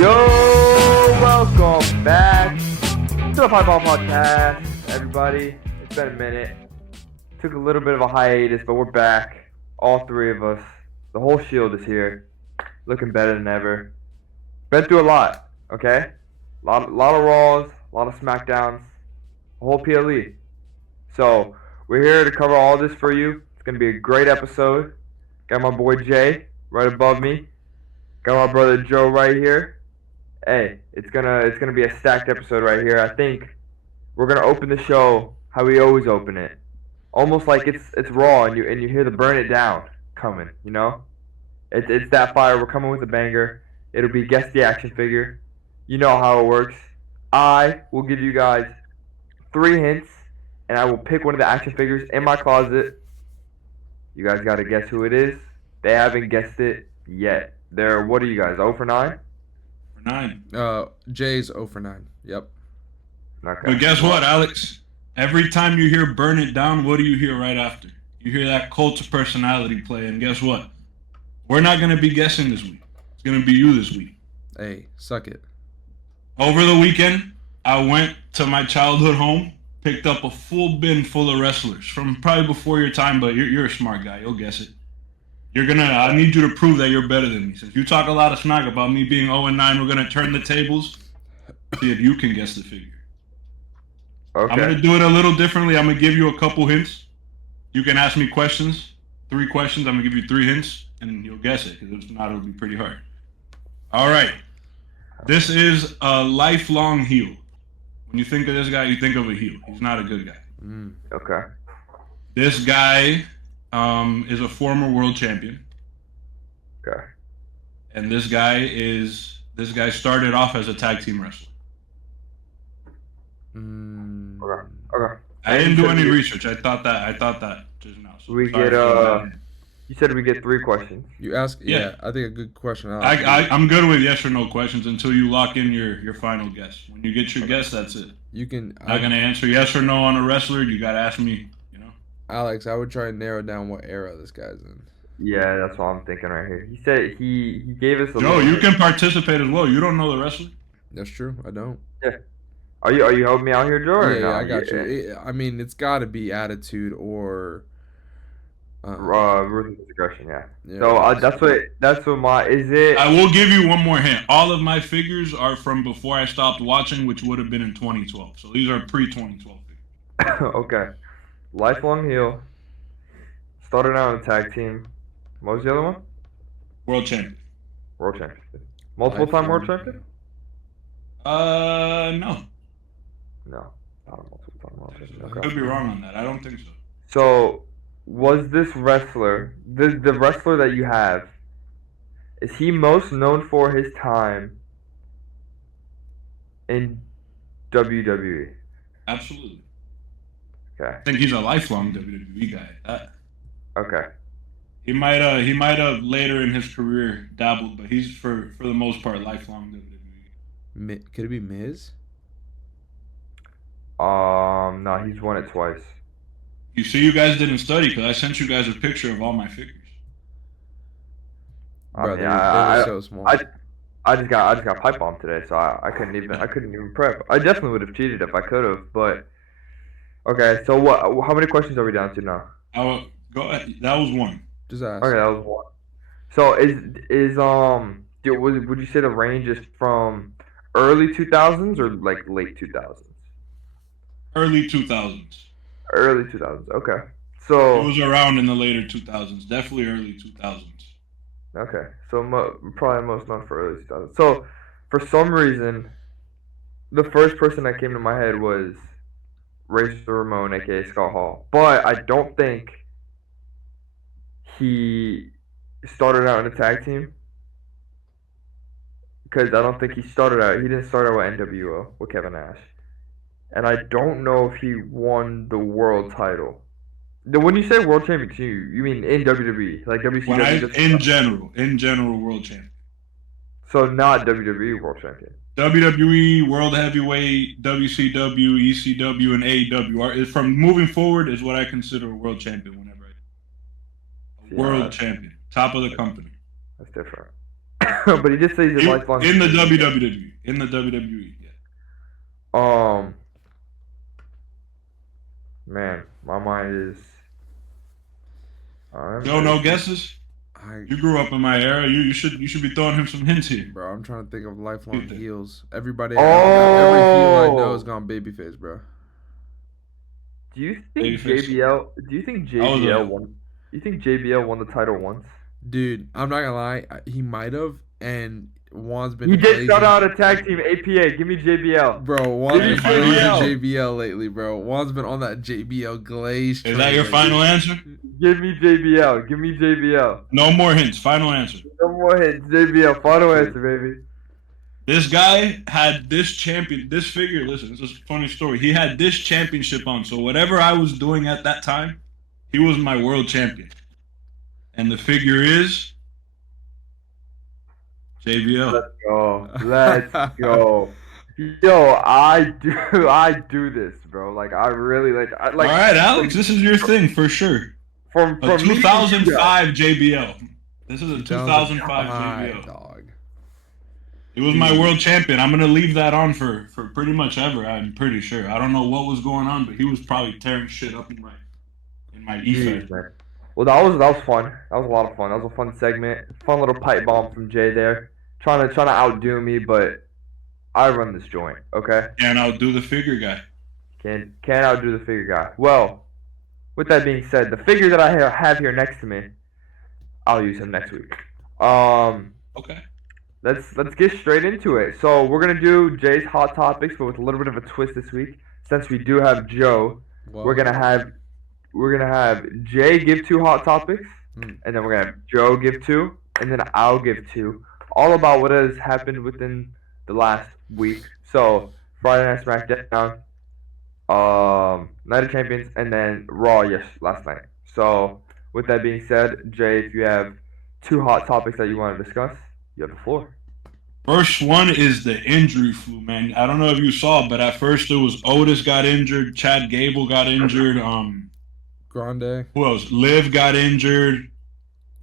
Yo, welcome back to the Five Ball Podcast, everybody. It's been a minute. Took a little bit of a hiatus, but we're back. All three of us. The whole Shield is here, looking better than ever. Been through a lot, okay? Lot of Raws, a lot of SmackDowns, a whole PLE. So we're here to cover all this for you. It's gonna be a great episode. Got my boy Jay right above me. Got my brother Joe right here. Hey, it's gonna be a stacked episode right here. I think we're gonna open the show how we always open it, almost like it's raw and you hear the burn it down coming. You know, it's that fire. We're coming with a banger. It'll be guess the action figure. You know how it works. I will give you guys 3 hints, and I will pick one of the action figures in my closet. You guys gotta guess who it is. They haven't guessed it yet. What are you guys, 0 for 9? 9. Jay's 0 for 9. Yep. Okay. But guess what, Alex? Every time you hear "burn it down," what do you hear right after? You hear that cult of personality play, and guess what? We're not gonna be guessing this week. It's gonna be you this week. Hey, suck it. Over the weekend, I went to my childhood home, picked up a full bin full of wrestlers from probably before your time, but you're a smart guy. You'll guess it. I need you to prove that you're better than me. Since you talk a lot of smack about me being 0 and 9, we're gonna turn the tables. See if you can guess the figure. Okay. I'm gonna do it a little differently. I'm gonna give you a couple hints. You can ask me questions. 3 questions. I'm gonna give you 3 hints, and you'll guess it. Because if not, it'll be pretty hard. All right. This is a lifelong heel. When you think of this guy, you think of a heel. He's not a good guy. Okay. This guy is a former world champion. Okay. And this guy started off as a tag team wrestler. Okay. I didn't do any research. I thought that just now. So We sorry get for that. You said we get 3 questions. You ask. Yeah. Yeah, I think a good question. I'm good with yes or no questions until you lock in your final guess. When you get your guess, that's it. You can. I'm not gonna answer yes or no on a wrestler. You gotta ask me. Alex, I would try and narrow down what era this guy's in. Yeah, that's what I'm thinking right here. He said he gave us a Joe, you can participate as well. You don't know the wrestler. That's true. I don't. Yeah. Are you helping me out here, Joe? Or Yeah, no? I got you. I mean, it's got to be attitude or. Ruthless aggression, yeah. Yeah, So that's what my is it. I will give you one more hint. All of my figures are from before I stopped watching, which would have been in 2012. So these are pre-2012 figures. Okay. Lifelong heel. Started out in a tag team. What was the other one? World champion. World champion. Multiple time world champion? No. No. Not a multiple time world champion. I Okay. could be wrong on that. I don't think so. So, was this wrestler, the wrestler that you have, is he most known for his time in WWE? Absolutely. Okay. I think he's a lifelong WWE guy. Okay. He might have later in his career dabbled, but he's for the most part lifelong WWE. Could it be Miz? No, he's won it twice. You see, you guys didn't study because I sent you guys a picture of all my figures. Bro, they Yeah, were so small. I just got pipe bombed today, so I couldn't even prep. I definitely would have cheated if I could have, but okay. So what? How many questions are we down to now? Go ahead. That was 1. Just ask. Okay, that was 1. So would you say the range is from early 2000s or like late 2000s? Early 2000s. Early 2000s. Okay. So It was around in the later 2000s. Definitely early 2000s. okay. So probably most known for early 2000s. So for some reason, the first person that came to my head was Razor Ramon, aka Scott Hall, but I don't think he started out in a tag team because I don't think he didn't start out with NWO with Kevin Nash, and I don't know if he won the world title. When you say world champion, you mean in WWE, like WCW? In general, world champion. So not WWE world champion. WWE, World Heavyweight, WCW, ECW, and AEW. From moving forward is what I consider a world champion whenever world champion. Top of the company. That's different. but he did say he's a lifelong in the WWE. In the WWE, yeah. Man, my mind is. No guesses. You grew up in my era. You should be throwing him some hints here, bro. I'm trying to think of lifelong heels. Every heel I know has gone babyface, bro. Do you think JBL won? You think JBL won the title once? Dude, I'm not gonna lie. He might have, and Juan's been. He did start out a tag team APA. Give me JBL. Bro, Juan's been glazing JBL lately, bro. Juan's been on that JBL glaze. Is that your final answer? Give me JBL. Give me JBL. No more hints. Final answer. No more hints. JBL. Final answer, baby. This guy had this figure. Listen, it's a funny story. He had this championship on. So whatever I was doing at that time, he was my world champion. And the figure is JBL. Let's go. Let's go. Yo, I do this, bro. Like I really like. All right, Alex, this is your thing for sure. From 2005 JBL. This is a 2005 JBL. Dog. He was my world champion. I'm gonna leave that on for pretty much ever. I'm pretty sure. I don't know what was going on, but he was probably tearing shit up in my ether. Well, that was fun. That was a lot of fun. That was a fun segment. Fun little pipe bomb from Jay there, trying to outdo me, but I run this joint. Okay. Can't outdo the figure guy. Can't outdo the figure guy. Well, with that being said, the figure that I have here next to me, I'll use him next week. Okay. Let's get straight into it. So we're gonna do Jay's hot topics, but with a little bit of a twist this week. Since we do have Joe, we're gonna have Jay give 2 hot topics, and then we're gonna have Joe give 2, and then I'll give 2, all about what has happened within the last week. So Friday Night SmackDown, Night of Champions, and then Raw, last night. So with that being said, Jay, if you have 2 hot topics that you want to discuss, you have the floor. First one is the injury flu, man. I don't know if you saw, but at first it was Otis got injured, Chad Gable got injured, Grande. Who else? Liv got injured,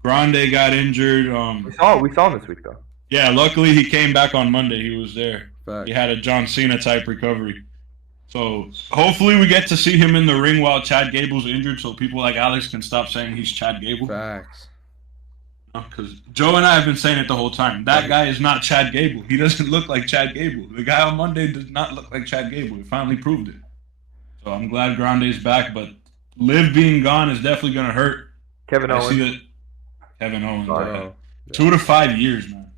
Grande got injured. We saw him this week though. Yeah, luckily he came back on Monday. He was there. Fact. He had a John Cena type recovery. So hopefully we get to see him in the ring while Chad Gable's injured, so people like Alex can stop saying he's Chad Gable. Facts. Because Joe and I have been saying it the whole time. That guy is not Chad Gable. He doesn't look like Chad Gable. The guy on Monday does not look like Chad Gable. He finally proved it. So I'm glad Grande's back, but Liv being gone is definitely going to hurt. Kevin Owens. Kevin Owens. 2 to 5 years, man.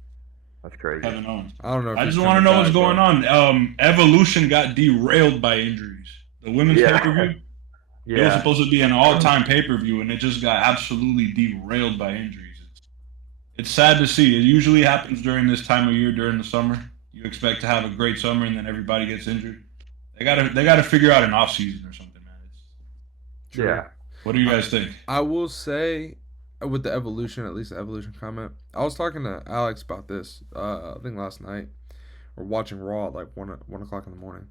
That's crazy. Kevin Owens. I don't know. I just want to know what's going on. Evolution got derailed by injuries. The women's pay-per-view. It was supposed to be an all-time pay-per-view, and it just got absolutely derailed by injuries. It's sad to see. It usually happens during this time of year, during the summer. You expect to have a great summer, and then everybody gets injured. They gotta figure out an off season or something, man. Yeah. What do you guys think? I will say, with the evolution, at least the evolution comment, I was talking to Alex about this. I think last night, or watching Raw at like 1 o'clock in the morning.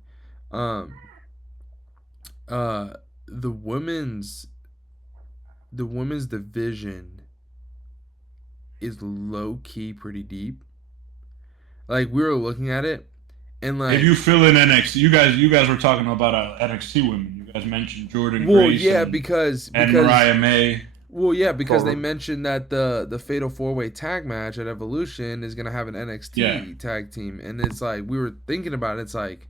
The women's division is low key pretty deep. Like we were looking at it, and like if you fill in NXT, you guys were talking about NXT women. You guys mentioned Jordan Well, Grace yeah, and because Mariah May. Well, yeah, because they mentioned that the Fatal 4-Way tag match at Evolution is gonna have an NXT tag team, and it's like we were thinking about it. It's like,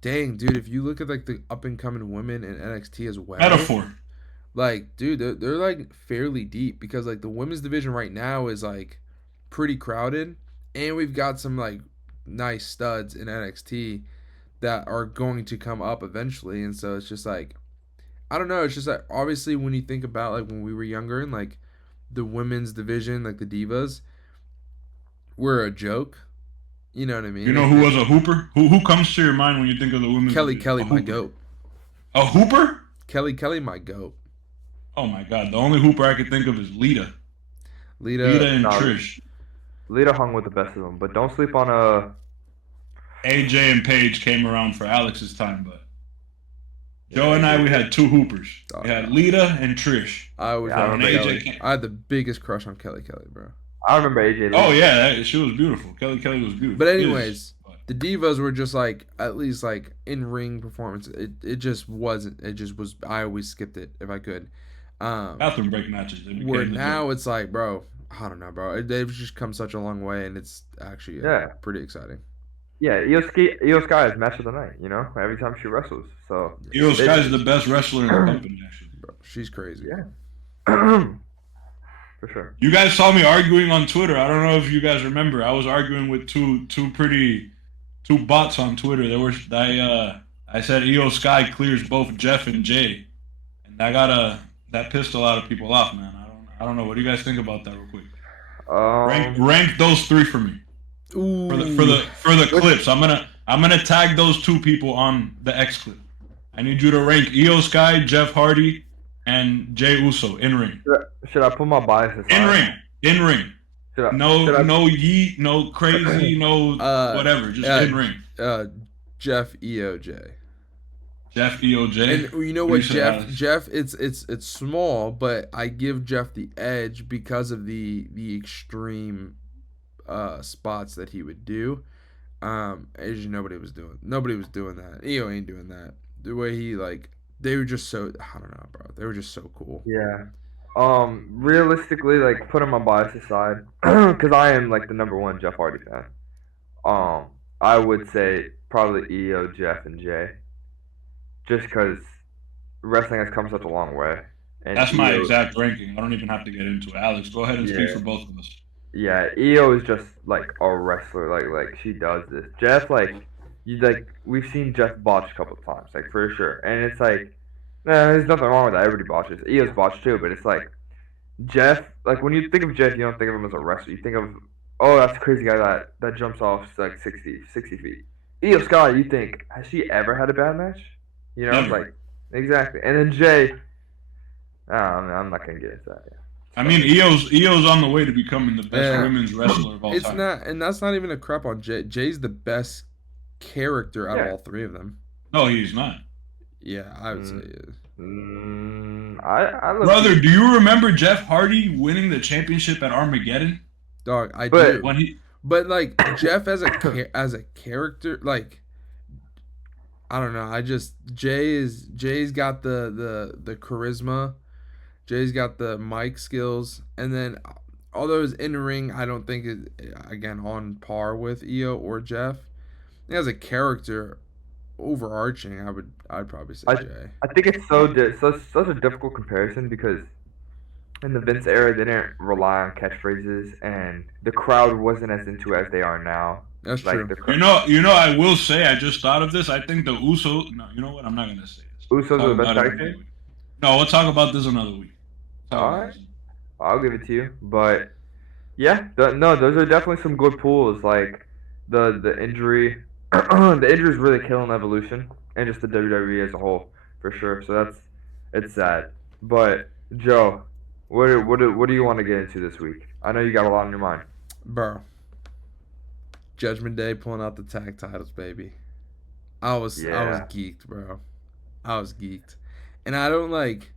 dang, dude, if you look at like the up and coming women in NXT as well, Metaphor. Like, dude, they're like fairly deep because like the women's division right now is like pretty crowded, and we've got some like nice studs in NXT that are going to come up eventually, and so it's just like, I don't know, it's just like obviously when you think about like when we were younger and like the women's division, like the divas, were a joke. You know what I mean? You know who was a hooper? Who comes to your mind when you think of the women's Kelly division? Kelly, my goat. A hooper? Kelly, my goat. Oh my God! The only hooper I could think of is Lita. Lita and Trish. Lita hung with the best of them, but don't sleep on AJ and Paige came around for Alex's time, but Joe and I, we had 2 hoopers. We had Lita and Trish. I was I I had the biggest crush on Kelly, bro. I remember AJ Lee. Oh yeah, she was beautiful. Kelly was beautiful. But anyways, Is, but- the divas were just like at least like in ring performance. It just wasn't. It just was. I always skipped it if I could. bathroom break matches. They Where became the now joke. it's like, bro, I don't know, bro. They've just come such a long way, and it's actually Yeah. pretty exciting. Yeah, Io Sky is match of the night. You know, every time she wrestles. So Io Sky is the best wrestler in the company, actually. Bro, she's crazy. yeah, for sure. You guys saw me arguing on Twitter. I don't know if you guys remember. I was arguing with two bots on Twitter. I said Io Sky clears both Jeff and Jay, and that pissed a lot of people off, man. I don't know. What do you guys think about that, real quick? Rank those three for me. Ooh. For the clips. I'm gonna tag those two people on the X clip. I need you to rank Io Sky, Jeff Hardy, and Jay Uso in ring. Should I put my biases In ring. No yeet, no crazy, no whatever. Just in ring. Jeff EOJ. Jeff EOJ. And you know what, Jeff, it's small, but I give Jeff the edge because of the extreme spots that he would do. As nobody was doing that. EO ain't doing that. The way he they were just so, I don't know, bro. They were just so cool. Yeah. Realistically, like putting my bias aside, because I am like the #1 Jeff Hardy fan. I would say probably EO, Jeff, and Jay. Just because wrestling has come such a long way. And that's my exact ranking. I don't even have to get into it. Alex, go ahead and speak for both of us. Yeah, EO is just like a wrestler. Like she does this. Jeff, we've seen Jeff botch a couple of times, like for sure. And it's like, there's nothing wrong with that. Everybody botches. EO's botched too, but it's like Jeff. Like when you think of Jeff, you don't think of him as a wrestler. You think of, oh, that's a crazy guy that jumps off like 60 feet. Io Sky, you think, has she ever had a bad match? You know, Never. Exactly. And then Jay, I'm not gonna get into that. Yeah. I mean, Io's on the way to becoming the best women's wrestler of all time. It's not, and that's not even a crap on Jay. Jay's the best character out of all three of them. No, he's not. Yeah, I would say he is. Brother, do you remember Jeff Hardy winning the championship at Armageddon? Dog, I do. But like Jeff as a character, like, I don't know. Jay's got the charisma. Jay's got the mic skills, and then although his in ring, I don't think is again on par with Io or Jeff. As a character, overarching, I'd probably say Jay. I think it's such a difficult comparison because in the Vince era, they didn't rely on catchphrases, and the crowd wasn't as into it as they are now. That's true. You know, I will say, I just thought of this. I think the Uso. No, you know what? I'm not gonna say this. Usos are the best tag team? No, we'll talk about this another week. Alright, I'll give it to you. But yeah, those are definitely some good pulls. Like the injury, the injury is really killing Evolution and just the WWE as a whole for sure. So it's sad. But Joe, what do you want to get into this week? I know you got a lot on your mind, bro. Judgment Day pulling out the tag titles, baby. I was geeked, bro. I was geeked, and I don't like.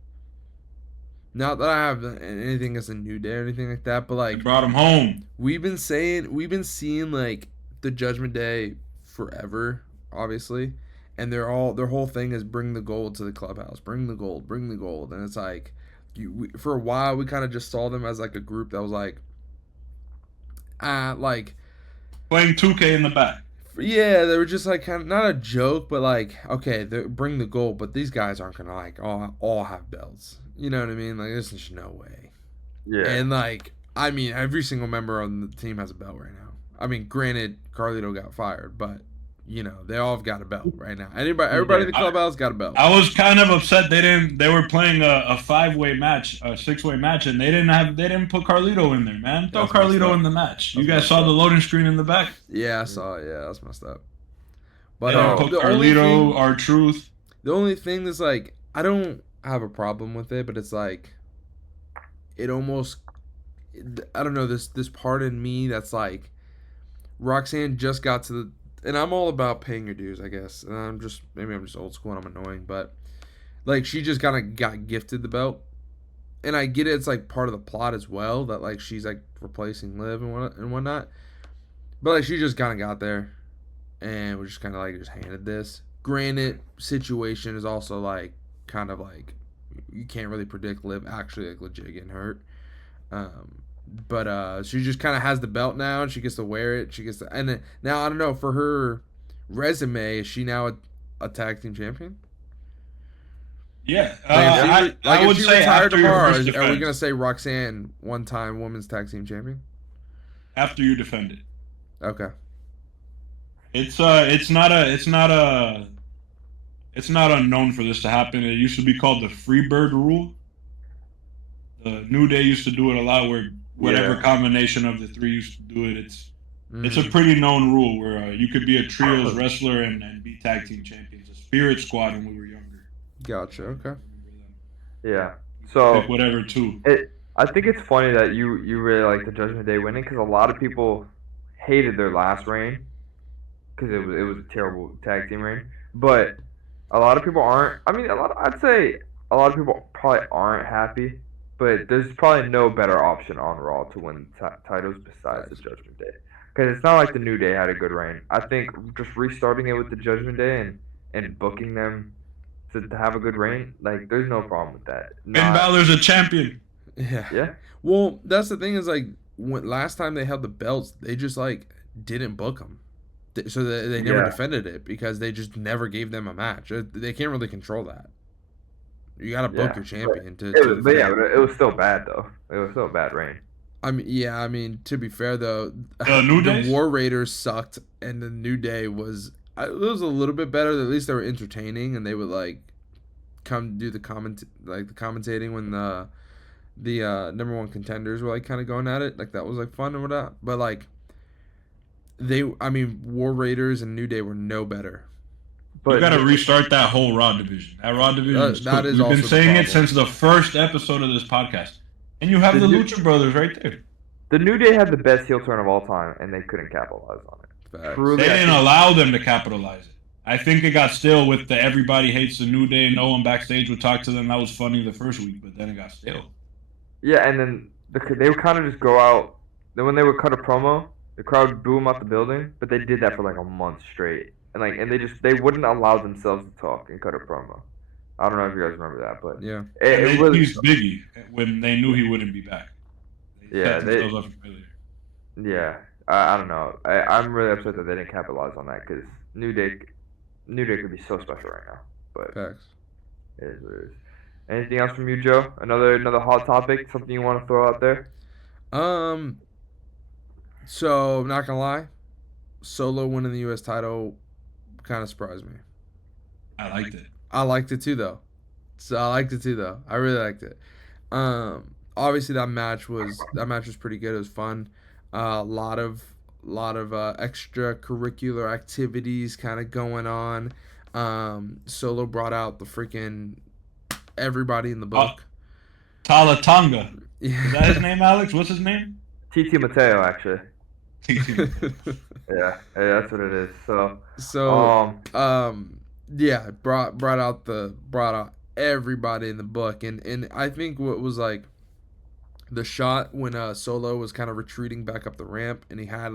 Not that I have anything as a New Day or anything like that, but like they brought him home. We've been seeing like the Judgment Day forever, obviously, and their whole thing is bring the gold to the clubhouse, bring the gold, and it's like for a while we kind of just saw them as like a group that was like playing 2K in the back. Yeah, they were just like kind of not a joke, but like okay, bring the gold, but these guys aren't gonna like all have belts. You know what I mean? Like there's just no way. Yeah. And like I mean, every single member on the team has a belt right now. I mean, granted, Carlito got fired, but you know they all have got a belt right now. Everybody in the clubhouse got a belt. I was kind of upset they were playing a 5-way match, a 6-way match, and they didn't put Carlito in there, man. Throw Carlito in the match. You guys saw the loading screen in the back? Yeah, I saw it. Yeah, that's messed up. But put Carlito, R-Truth. The only thing that's like I don't have a problem with it, but it's like it almost, I don't know, this part in me that's like Roxanne just got to the, and I'm all about paying your dues, I guess, and maybe I'm just old school and I'm annoying, but like she just got gifted the belt, and I get it, it's like part of the plot as well that like she's like replacing Liv and whatnot. But like she just kind of got there, and we're just kind of like just handed this. Granted, situation is also like kind of like you can't really predict Liv actually like legit getting hurt. But she just kind of has the belt now, and she gets to wear it. She gets to, and then, now I don't know for her resume, is she now a tag team champion? Yeah, Like I if would she say retired after your tomorrow, first are we defense. gonna say Roxanne one-time women's tag team champion? After you defend it, Okay. it's not unknown for this to happen. It used to be called the Freebird rule. The New Day used to do it a lot, where whatever Yeah. combination of the three used to do it. It's a Mhm. pretty known rule where you could be a trios wrestler and be tag team champions. The Spirit Squad when we were younger. Gotcha. Okay. Yeah. Pick So whatever two. I think it's funny that you really like the Judgment Day winning because a lot of people hated their last reign because it was a terrible tag team reign. But a lot of people aren't. I mean, I'd say a lot of people probably aren't happy. But there's probably no better option on Raw to win titles besides the Judgment Day. Because it's not like the New Day had a good reign. I think just restarting it with the Judgment Day and booking them to have a good reign, like there's no problem with that. Finn Balor's a champion. Yeah. Yeah. Well, that's the thing is like when last time they held the belts, they just like didn't book them, so they never Yeah. defended it because they just never gave them a match. They can't really control that. You got to book your champion to. It was still bad though. It was still a bad reign. I mean, to be fair though, New Days? War Raiders sucked, and the New Day was it was a little bit better. At least they were entertaining, and they would like come do the commentating when the number one contenders were like kind of going at it. Like that was like fun and whatnot. But like War Raiders and New Day were no better. But you got to restart that whole Raw division. That Raw division. We've been saying it since the first episode of this podcast. And you have the Lucha Brothers right there. The New Day had the best heel turn of all time, and they couldn't capitalize on it. Truly, they didn't allow them to capitalize it. I think it got stale with the everybody hates the New Day. No one backstage would talk to them. That was funny the first week, but then it got stale. Yeah, and then they would kind of just go out. Then when they would cut a promo, the crowd would boo them out the building. But they did that for like a month straight, and they wouldn't allow themselves to talk and cut a promo. I don't know if you guys remember that, but yeah, they teased Biggie when they knew he wouldn't be back. I don't know. I'm really upset that they didn't capitalize on that because New Day could be so special right now. But facts. It is what it is. Anything else from you, Joe? Another hot topic? Something you want to throw out there? So I'm not gonna lie, Solo winning the U.S. title kind of surprised me. I liked it. I liked it too, though. I really liked it. Obviously that match was pretty good. It was fun. A lot of extracurricular activities kind of going on. Solo brought out the freaking everybody in the book. Talatanga. Yeah. Is that his name, Alex? What's his name? TT Mateo, actually. Yeah, that's what it is. Yeah, brought out everybody in the book, and I think what was like the shot when Solo was kind of retreating back up the ramp, and he had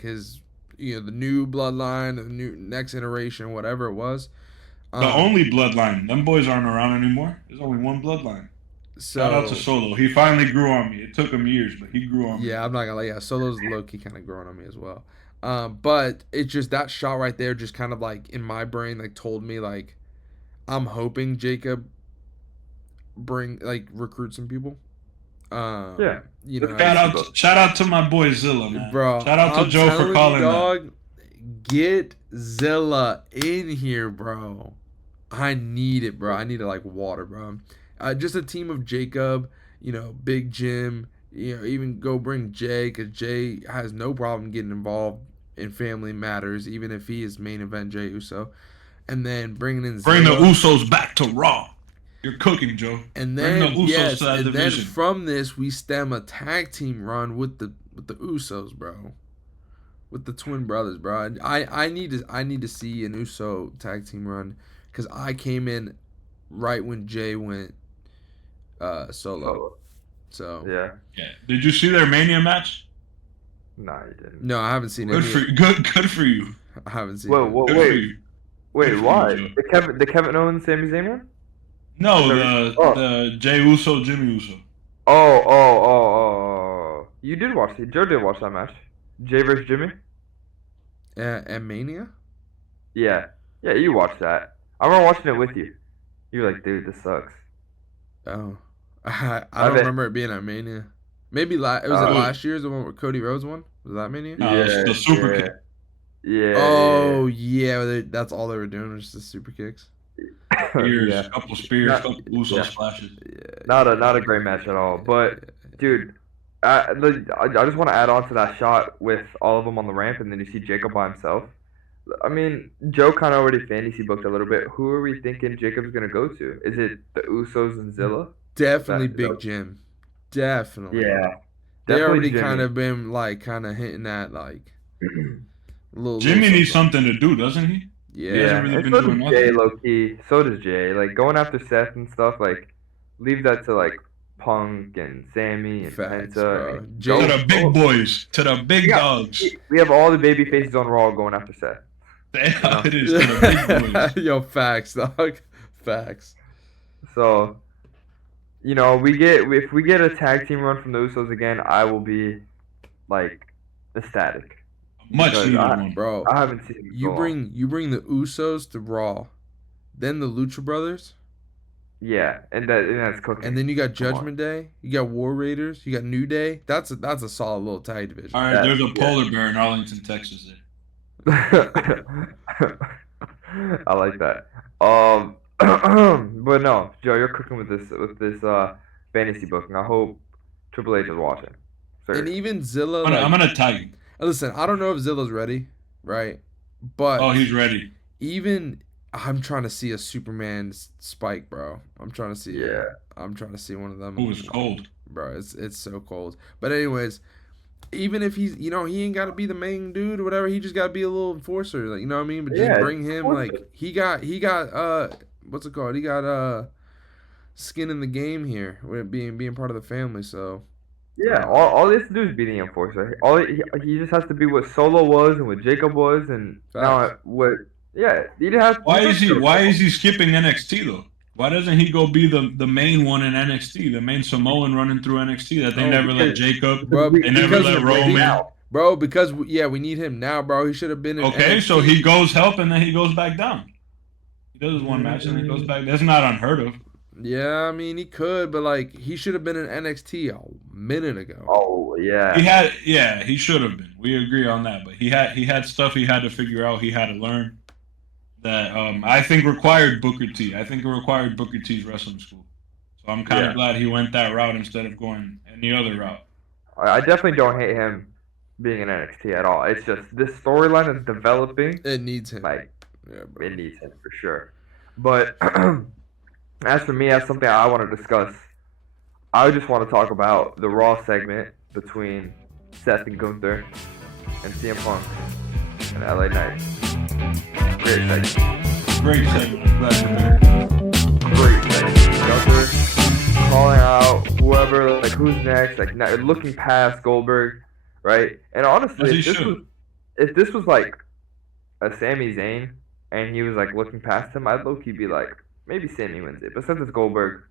his the new bloodline, the new next iteration, whatever it was. The only bloodline. Them boys aren't around anymore. There's only one bloodline. So, shout out to Solo. He finally grew on me. It took him years, but he grew on me. Yeah, I'm not gonna lie. Yeah, Solo's low-key kind of growing on me as well. But it's just that shot right there just kind of like in my brain like told me like I'm hoping Jacob recruit some people. Yeah. Shout out to my boy Zilla, man. Bro, shout out to Joe for calling that. Get Zilla in here, bro. I need it, bro. I need it like water, bro. Just a team of Jacob, Big Jim, even go bring Jay, because Jay has no problem getting involved in family matters, even if he is main event Jey Uso. And then bring the Usos back to Raw. You're cooking, Joe. And then bring the Usos to that division. Then from this we stem a tag team run with the Usos, bro. With the twin brothers, bro. I need to see an Uso tag team run because I came in right when Jay went Solo. So Yeah. Yeah. Did you see their Mania match? Nah, you didn't. no, I haven't seen Good any. for good for you. I haven't seen. Whoa, it. whoa, Good for wait, you. wait, Good for why? you, Joe. The Kevin Owens, Sami Zayn one? No, Oh. the Jey Uso, Jimmy Uso. Oh. You did watch it. Joe did watch that match. Jay versus Jimmy? And Mania. Yeah. Yeah, you watched that. I remember watching it with you. You were like, dude, this sucks. Oh, I I don't bet. remember it being at Mania. Maybe it was it Oh. last year's the one where Cody Rhodes won? Was that Mania? No, it's the super yeah. kick. Yeah. Oh yeah, that's all they were doing was the super kicks. Spears, Yeah. couple spears, Not- couple Uso yeah. splashes. Yeah, Not a great match at all. But dude, I just want to add on to that shot with all of them on the ramp, and then you see Jacob by himself. I mean, Joe kind of already fantasy booked a little bit. Who are we thinking Jacob's gonna go to? Is it the Usos and Zilla? definitely That- Big Jim. Definitely. Yeah. They Definitely already Jimmy. kind of been like kind of hitting that like little. Jimmy little needs something. something to do, doesn't he? Yeah. He hasn't really and been so doing does Jay, nothing. low key. So does Jay. Like going after Seth and stuff. Like leave that to like Punk and Sammy and Facts, Penta. bro. And Jay- To Joe. the big boys, to the big Yeah. dogs. We have all the baby faces on Raw going after Seth. It is to the big boys. Yo, facts, dog. Facts. So, if we get a tag team run from the Usos again, I will be like ecstatic. Much Because needed I- one. Bro, I haven't seen it you bring the Usos to Raw, then the Lucha Brothers, and that's cooking. and then you got Come on. Judgment Day, you got War Raiders, you got New Day. That's a solid little tag division. All right, there's a polar bear in Arlington, Texas. There. I like that. But no, Joe, you're cooking with this fantasy booking. I hope Triple H is watching. And Seriously. even Zilla. I'm gonna tag you. Listen, I don't know if Zilla's ready, right? But Oh, he's ready. even I'm trying to see a Superman spike, bro. I'm trying to see. Yeah. I'm trying to see one of them. Who is cold? Bro, it's so cold. But anyways, even if he's he ain't got to be the main dude or whatever. He just got to be a little enforcer, like, you know what I mean. But just Yeah, bring him enforcer. like he got what's it called? He got skin in the game here with being part of the family. So Yeah, all he has to do is be the enforcer. He just has to be what Solo was and what Jacob was, and now Facts. what? Yeah, he has. Why is he skipping NXT though? Why doesn't he go be the main one in NXT, the main Samoan running through NXT that they Oh, never let because- Jacob, Bro, they never because let of Roman. now. bro, because we need him now, bro. He should have been in Okay, NXT. so he goes help and then he goes back down. He does his one match and then he goes back. That's not unheard of. Yeah, I mean he could, but like he should have been in NXT a minute ago. Oh yeah. He should have been. We agree on that, but he had stuff he had to figure out. He had to learn that I think required Booker T. I think it required Booker T's wrestling school. So I'm kind of glad he went that route instead of going any other route. I definitely don't hate him being in NXT at all. It's just this storyline is developing. It needs him. Like Yeah, bro. it needs him for sure. But as for me, that's something I want to discuss. I just want to talk about the Raw segment between Seth and Gunther and CM Punk and LA Knight. Great segment. Great segment. Glad to hear it. Great segment. Gunther calling out whoever, like who's next, like looking past Goldberg, right? And honestly, As he should. if this was like a Sami Zayn and he was like looking past him, I'd low-key be like, maybe Sami wins it. But since it's Goldberg,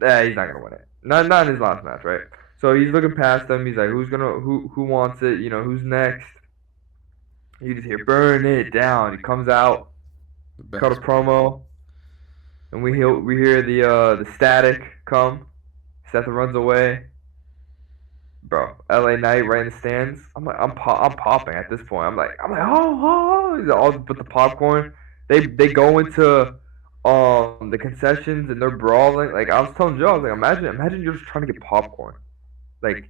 he's not gonna win it. Not in his last match, right? So he's looking past him. He's like, who wants it? Who's next? You just hear burn it down. He comes out, The best. cut a promo, and we hear the static come. Seth runs away. Bro, LA Knight right in the stands. I'm popping at this point. I'm like, oh, all but the popcorn. They go into the concessions and they're brawling. Like I was telling Joe, I was like, imagine you're just trying to get popcorn, like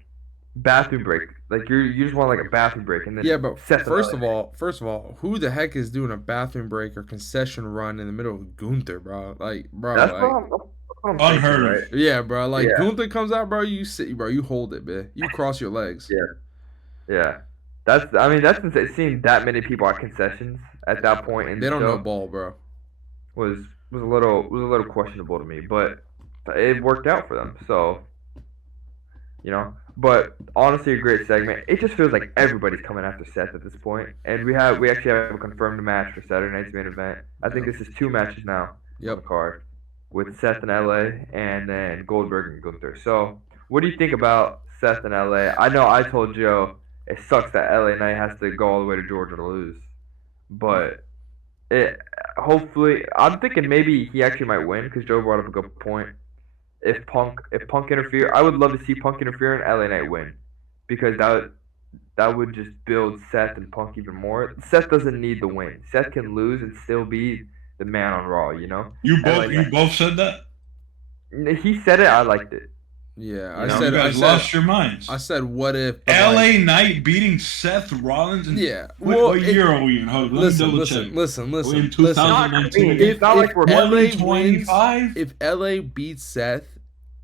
bathroom break. Like you just want like a bathroom break and then Yeah, but Seth first of all, who the heck is doing a bathroom break or concession run in the middle of Gunther, bro? Like, bro, that's like, what I'm thinking, Unheard of. right? yeah, bro. Like Yeah. Gunther comes out, bro. You sit, bro. You hold it, man. You cross your legs. Yeah. That's insane. Seeing that many people at concessions at that point in They the don't show know ball, bro. was a little questionable to me, but it worked out for them. So, you know. But honestly, a great segment. It just feels like everybody's coming after Seth at this point, and we actually have a confirmed match for Saturday night's main event. I think this is 2 matches now on the Yep. card, with Seth in LA and then Goldberg and Gunther. So, what do you think about Seth in LA? I know I told Joe it sucks that LA Knight has to go all the way to Georgia to lose, but it hopefully I'm thinking maybe he actually might win because Joe brought up a good point. If Punk interfere, I would love to see Punk interfere and LA Knight win, because that would just build Seth and Punk even more. Seth doesn't need the win. Seth can lose and still be the man on Raw. You know. You LA both said that. He said it. I liked it. Yeah, You guys lost your minds. I said, what if LA Knight beating Seth Rollins? Yeah. What year are we in? Hold on, listen. We're in Listen. 2019. It's not like we're LA 25. wins, if LA beats Seth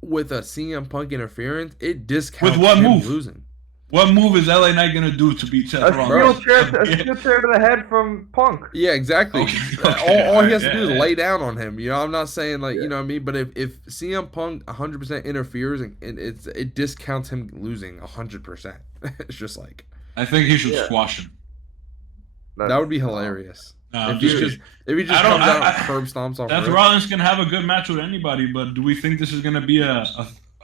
with a CM Punk interference, it discounts With what him move? losing. What move is LA Knight gonna do to beat Seth A Rollins? steel chair to the head from Punk. Yeah, exactly. Okay, all he has to yeah, do is yeah. lay down on him. You know, I'm not saying like you know what I mean, but if CM Punk 100% interferes and it discounts him losing 100%. It's just like I think he should squash him. that would be hilarious. No, If he just comes out and curb stomps off. Seth Rick. Rollins can have a good match with anybody, but do we think this is gonna be a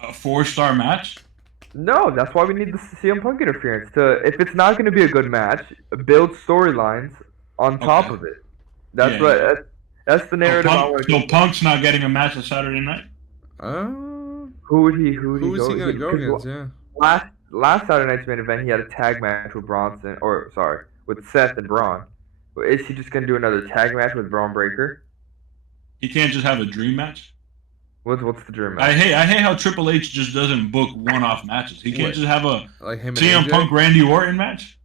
4-star match? No, that's why we need the CM Punk interference. If it's not going to be a good match, build storylines on top of it. That's that's the narrative. So Punk's not getting a match on Saturday night. Who is he gonna go against? Yeah. Last Saturday night's main event, he had a tag match with with Seth and Braun. Is he just gonna do another tag match with Braun Breaker? He can't just have a dream match. What's the dream match? I hate how Triple H just doesn't book one-off matches. He can't just have a like him and CM AJ? Punk Randy Orton match.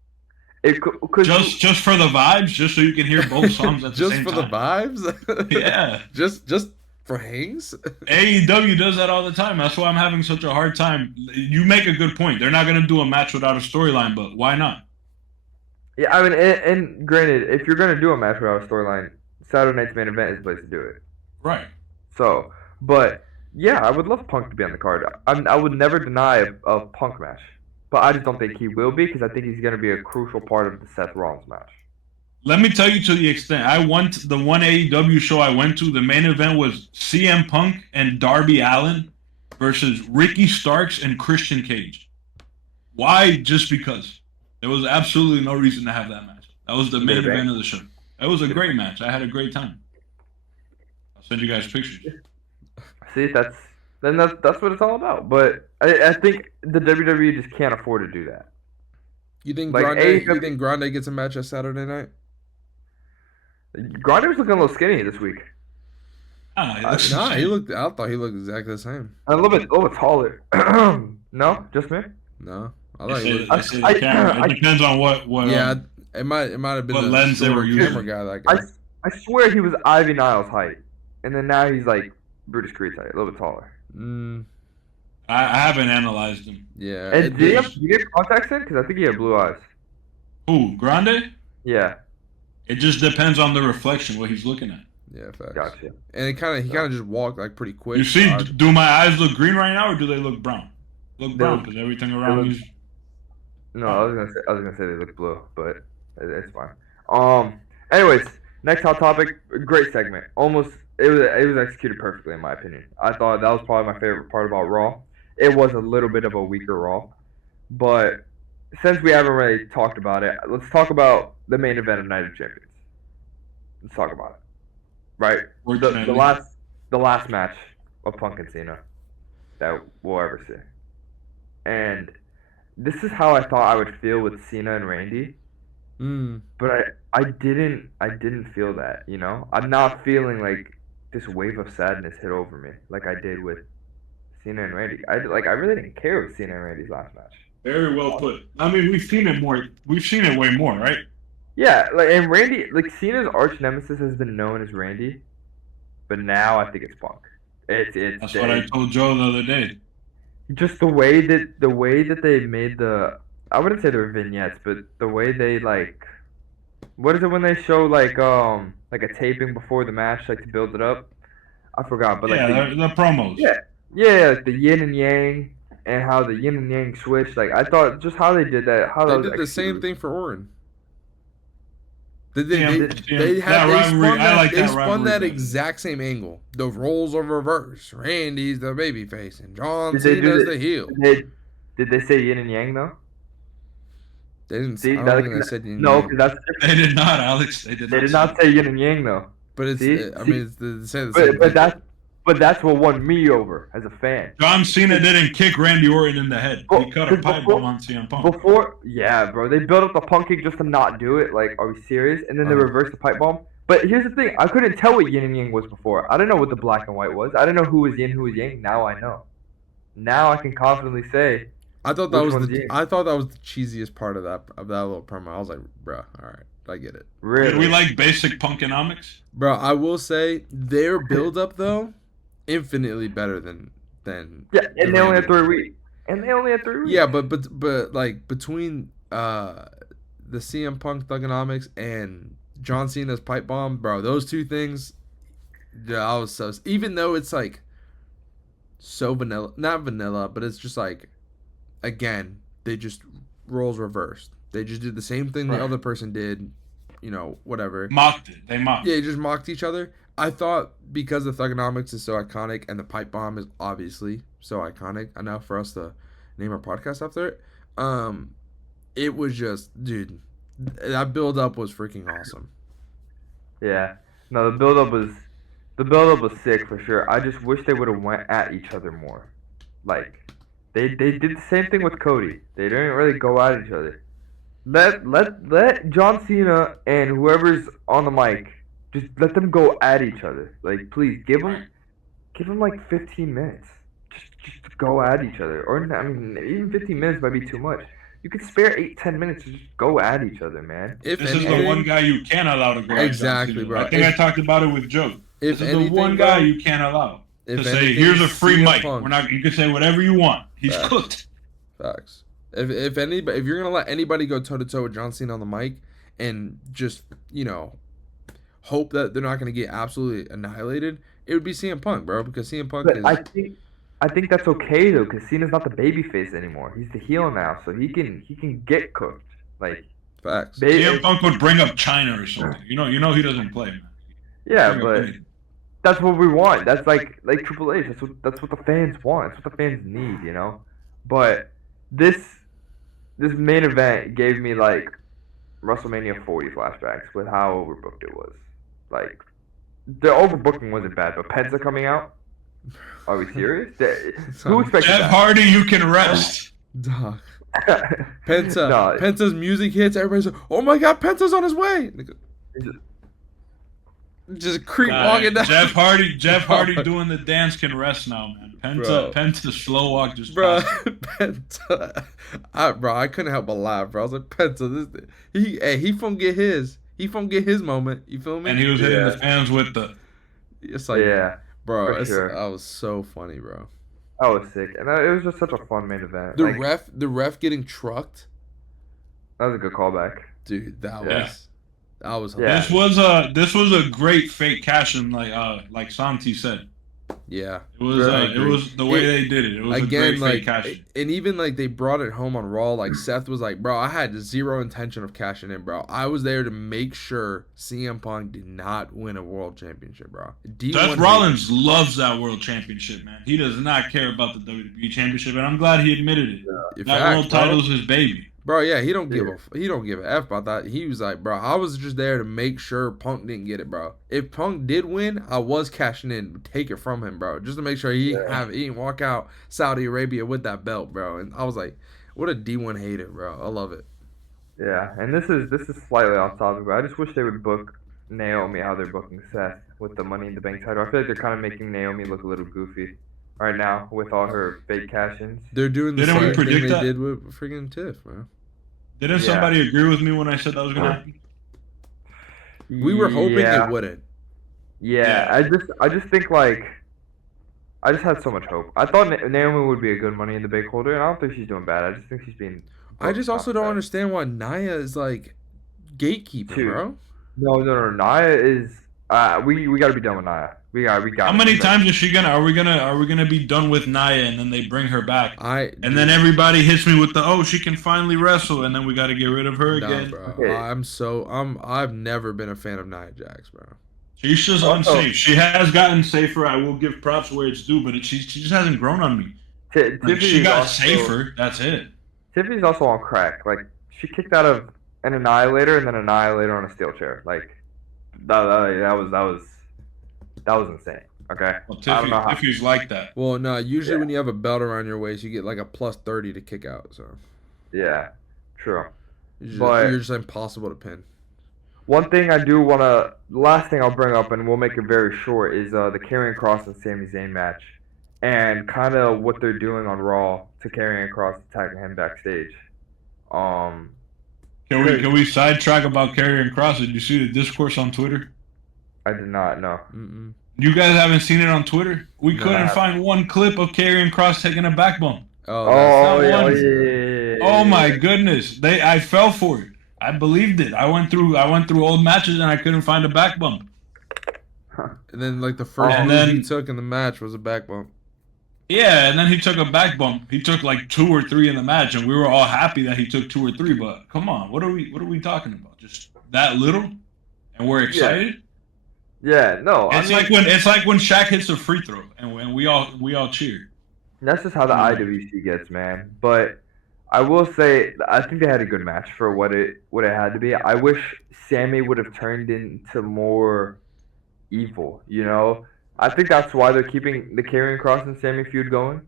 Just for the vibes, just so you can hear both songs at the same time. Just for the vibes? Yeah. Just for hangs? AEW does that all the time. That's why I'm having such a hard time. You make a good point. They're not going to do a match without a storyline, but why not? Yeah, I mean, and granted, if you're gonna do a match without a storyline, Saturday night's main event is the place to do it. Right. So, but yeah, I would love Punk to be on the card. I would never deny a Punk match, but I just don't think he will be because I think he's gonna be a crucial part of the Seth Rollins match. Let me tell you to the extent I went the one AEW show I went to. The main event was CM Punk and Darby Allin versus Ricky Starks and Christian Cage. Why? Just because. There was absolutely no reason to have that match. That was the main event of the show. It was a great match. I had a great time. I'll send you guys pictures. See, that's what it's all about. But I think the WWE just can't afford to do that. You think Like, Grande gets a match at Saturday night? Grande was looking a little skinny this week. I I thought he looked exactly the same. A little bit taller. No, just me. No, I I thought he looked. say the camera. It depends on what. Yeah, it might have been what the lens they were camera using. guy. That guy. I swear he was Ivy Niles' height, and then now he's like Brutus Creed's height, a little bit taller. I haven't analyzed him. Yeah. And did you get contacts in? Because I think he had blue eyes. Who? Grande? Yeah. It just depends on the reflection, what he's looking at. Yeah, facts. Gotcha. And he kind of just walked like pretty quick. You see, do my eyes look green right now, or do they look brown? Look brown because everything around me. No, I was gonna say they look blue, but it's fine. Anyways, next hot topic. Great segment. It was executed perfectly in my opinion. I thought that was probably my favorite part about Raw. It was a little bit of a weaker Raw, but since we haven't really talked about it, let's talk about the main event of Night of Champions. Let's talk about it. Right? The last match of Punk and Cena that we'll ever see. And this is how I thought I would feel with Cena and Randy. But I didn't feel that, you know? I'm not feeling like this wave of sadness hit over me like I did with Cena and Randy. I really didn't care with Cena and Randy's last match. Very well put. I mean, we've seen it more. We've seen it way more, right? Yeah, and Randy, Cena's arch nemesis has been known as Randy, but now I think it's Punk. That's what I told Joe the other day. Just the way that they made I wouldn't say they're vignettes, but the way they what is it when they show like a taping before the match, like to build it up? I forgot, but like Yeah, the promos. yeah, like the yin and yang, and how the yin and yang switched. Like I thought, just how they did that, how They that was did the same executed. thing for Orton. That rivalry, I like that spun rivalry that better. exact same angle. The roles are reversed. Randy's the babyface and John Did they do Cena's that- the heel. Did they say yin and yang though? They didn't. See, I that- don't think they said yin No, yang. because They did not, Alex. They they did not say yin and yang though. But it's. See? I mean, it's the same thing. But that's what won me over as a fan. John Cena didn't kick Randy Orton in the head. He cut a pipe bomb on CM Punk. Yeah, bro, they built up the Punk kick just to not do it. Like, are we serious? And then they reversed the pipe bomb. But here's the thing: I couldn't tell what yin and yang was before. I didn't know what the black and white was. I didn't know who was yin, who was yang. Now I know. Now I can confidently say. I thought that Which was one's the. yin? I thought that was the cheesiest part of that little promo. I was like, bro, all right, I get it. Really? Did we like basic Punkonomics? Bro, I will say their build up though, infinitely better than. Yeah, the and they only had Randy. 3 weeks. Yeah, but like between the CM Punk Thugonomics and John Cena's pipe bomb, bro, those two things, yeah, I was so, even though it's like so vanilla, not vanilla, but it's just like, again, they just roles reversed. They just did the same thing the Right. other person did, whatever. Mocked it. They mocked Yeah, it. they just mocked each other. I thought because the Thugonomics is so iconic and the pipe bomb is obviously so iconic enough for us to name our podcast after it. It was just, dude, that build up was freaking awesome. Yeah. No, the build up was sick for sure. I just wish they would have went at each other more. Like they did the same thing with Cody. They didn't really go at each other. Let John Cena and whoever's on the mic just let them go at each other. Like please give them like 15 minutes. Just go at each other. Or I mean even 15 minutes might be too much. You could spare 8-10 minutes to just go at each other, man. If This is the anything- one guy you can't allow to go at John Exactly, Cena. bro. I think I talked about it with Joe. If This is anything, the one bro, guy you can't allow to if say, anything, "Here's a free CM mic." Punk. You can say whatever you want. He's Facts. cooked. Facts. If you're gonna let anybody go toe to toe with John Cena on the mic and just hope that they're not gonna get absolutely annihilated, it would be CM Punk, bro, because CM Punk But is. I think that's okay though, because Cena's not the babyface anymore. He's the heel now, so he can get cooked. Like Facts. CM Punk would bring up China or something. You know he doesn't play, man. yeah, Bring up but anything. that's what we want. That's like Triple H. That's what the fans want. That's what the fans need, But this main event gave me like WrestleMania 40 flashbacks with how overbooked it was. Like the overbooking wasn't bad, but Penta coming out. Are we serious? Who expected Jeff that? Hardy, you can rest. Dog. No, Penta's music hits. Everybody's like, "Oh my God, Penta's on his way!" Just creep walking down. Jeff Hardy doing the dance can rest now, man. Bro. Penta's slow walk just Bro, passed. Penta, I couldn't help but laugh, bro. I was like, Penta, he finna get his. He finna get his moment. You feel me? And he was hitting Yeah. the fans with the. It's like, yeah, bro, for sure. that was so funny, bro. that was sick, and it was just such a fun main event. The Like, the ref getting trucked, that was a good callback. dude. That Yeah. was Yeah. This was a great fake cash in, like Santi said. yeah. It was Really it was the way they did it. It was a Again, great like, fake cash. and even like they brought it home on Raw. Like Seth was like, "Bro, I had zero intention of cashing in, bro. I was there to make sure CM Punk did not win a world championship, bro." Seth Rollins loves that world championship, man. He does not care about the WWE championship, and I'm glad he admitted it. That world title is his baby. Bro, yeah, he don't give a F about that. He was like, bro, I was just there to make sure Punk didn't get it, bro. If Punk did win, I was cashing in, take it from him, bro, just to make sure he didn't walk out Saudi Arabia with that belt, bro. And I was like, what a D1 hater, bro. I love it. Yeah, and this is slightly off topic, but I just wish they would book Naomi how they're booking Seth with the Money in the Bank title. I feel like they're kind of making Naomi look a little goofy right now with all her fake cash-ins. They're doing the Didn't we same thing predict they that? did with freaking Tiff, bro. Didn't Yeah. somebody agree with me when I said that was gonna happen? We were hoping Yeah. it wouldn't. Yeah, I just think like I just had so much hope. I thought Naomi would be a good Money in the Bank holder, and I don't think she's doing bad. I just think she's being. I just also don't bad. understand why Nia is like gatekeeper, Dude. bro. No. Nia is. We got to be done with Nia. We got. How many times is she gonna? Are we gonna be done with Nia and then they bring her back? Then everybody hits me with the she can finally wrestle and then we got to get rid of her again. Bro. Okay. I've never been a fan of Nia Jax, bro. She's just unsafe. She has gotten safer. I will give props where it's due, but she just hasn't grown on me. She got safer. That's it. Tiffany's also on crack. Like she kicked out of an Annihilator and then Annihilator on a steel chair. Like that was insane. Okay. Well, Tiffany's like that. Well, no. Usually when you have a belt around your waist, you get like a plus 30 to kick out. So. Yeah. True. You're just impossible to pin. One thing I do want to, last thing I'll bring up, and we'll make it very short, is the Karrion Kross and Sami Zayn match, and kind of what they're doing on Raw to Karrion Kross attacking him backstage. Can we sidetrack about Karrion Kross? Did you see the discourse on Twitter? I did not know. You guys haven't seen it on Twitter? We couldn't find one clip of Karrion Kross taking a back bump. Oh my goodness! I fell for it. I believed it. I went through old matches and I couldn't find a back bump. And then like the first move he took in the match was a back bump. Yeah, and then he took a back bump. He took like 2 or 3 in the match, and we were all happy that he took 2 or 3. But come on, what are we talking about? Just that little, and we're excited. Yeah, no. It's like when Shaq hits a free throw, and we all cheer. That's just how the IWC gets, man. But I will say, I think they had a good match for what it had to be. I wish Sammy would have turned into more evil, you know? I think that's why they're keeping the Karrion Kross and Sammy feud going.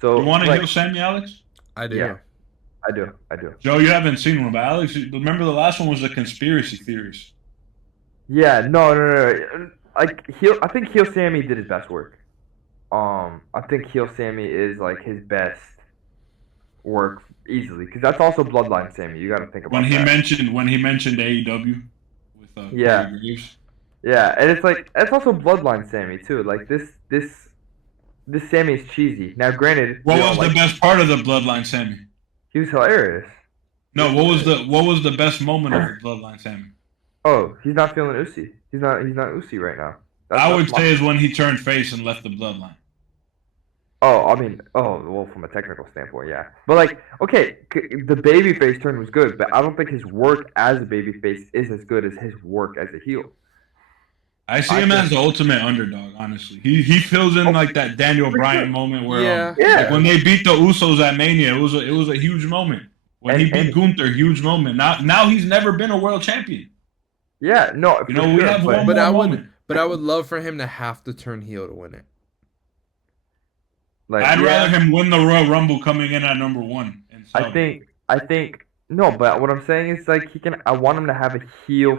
So you want to heal Sammy, Alex? I do. Yeah, I do. Joe, you haven't seen one, but Alex, remember the last one was the conspiracy theories. Yeah, no. Like I think heel Sammy did his best work. I think heel Sammy is like his best work easily, because that's also Bloodline Sammy. You got to think about when he mentioned AEW with yeah. Greaves. Yeah, and it's also Bloodline Sammy too. Like this Sammy is cheesy. Now, granted, what was the best part of the Bloodline Sammy? He was hilarious. No, what was the best moment of the Bloodline Sammy? Oh, he's not feeling Usi. He's not Usi right now. I would say is when he turned face and left the Bloodline. Oh, I mean, well, from a technical standpoint, yeah. But like, okay, the babyface turn was good, but I don't think his work as a babyface is as good as his work as a heel. I see him as the ultimate underdog, honestly. He fills in like that Daniel Bryan moment where like when they beat the Usos at Mania, it was a huge moment. When he beat Gunther, huge moment. Now he's never been a world champion. Yeah, no, we have one more moment. But I would love for him to have to turn heel to win it. Like, I'd rather him win the Royal Rumble coming in at number 1. I think no, but what I'm saying is like I want him to have a heel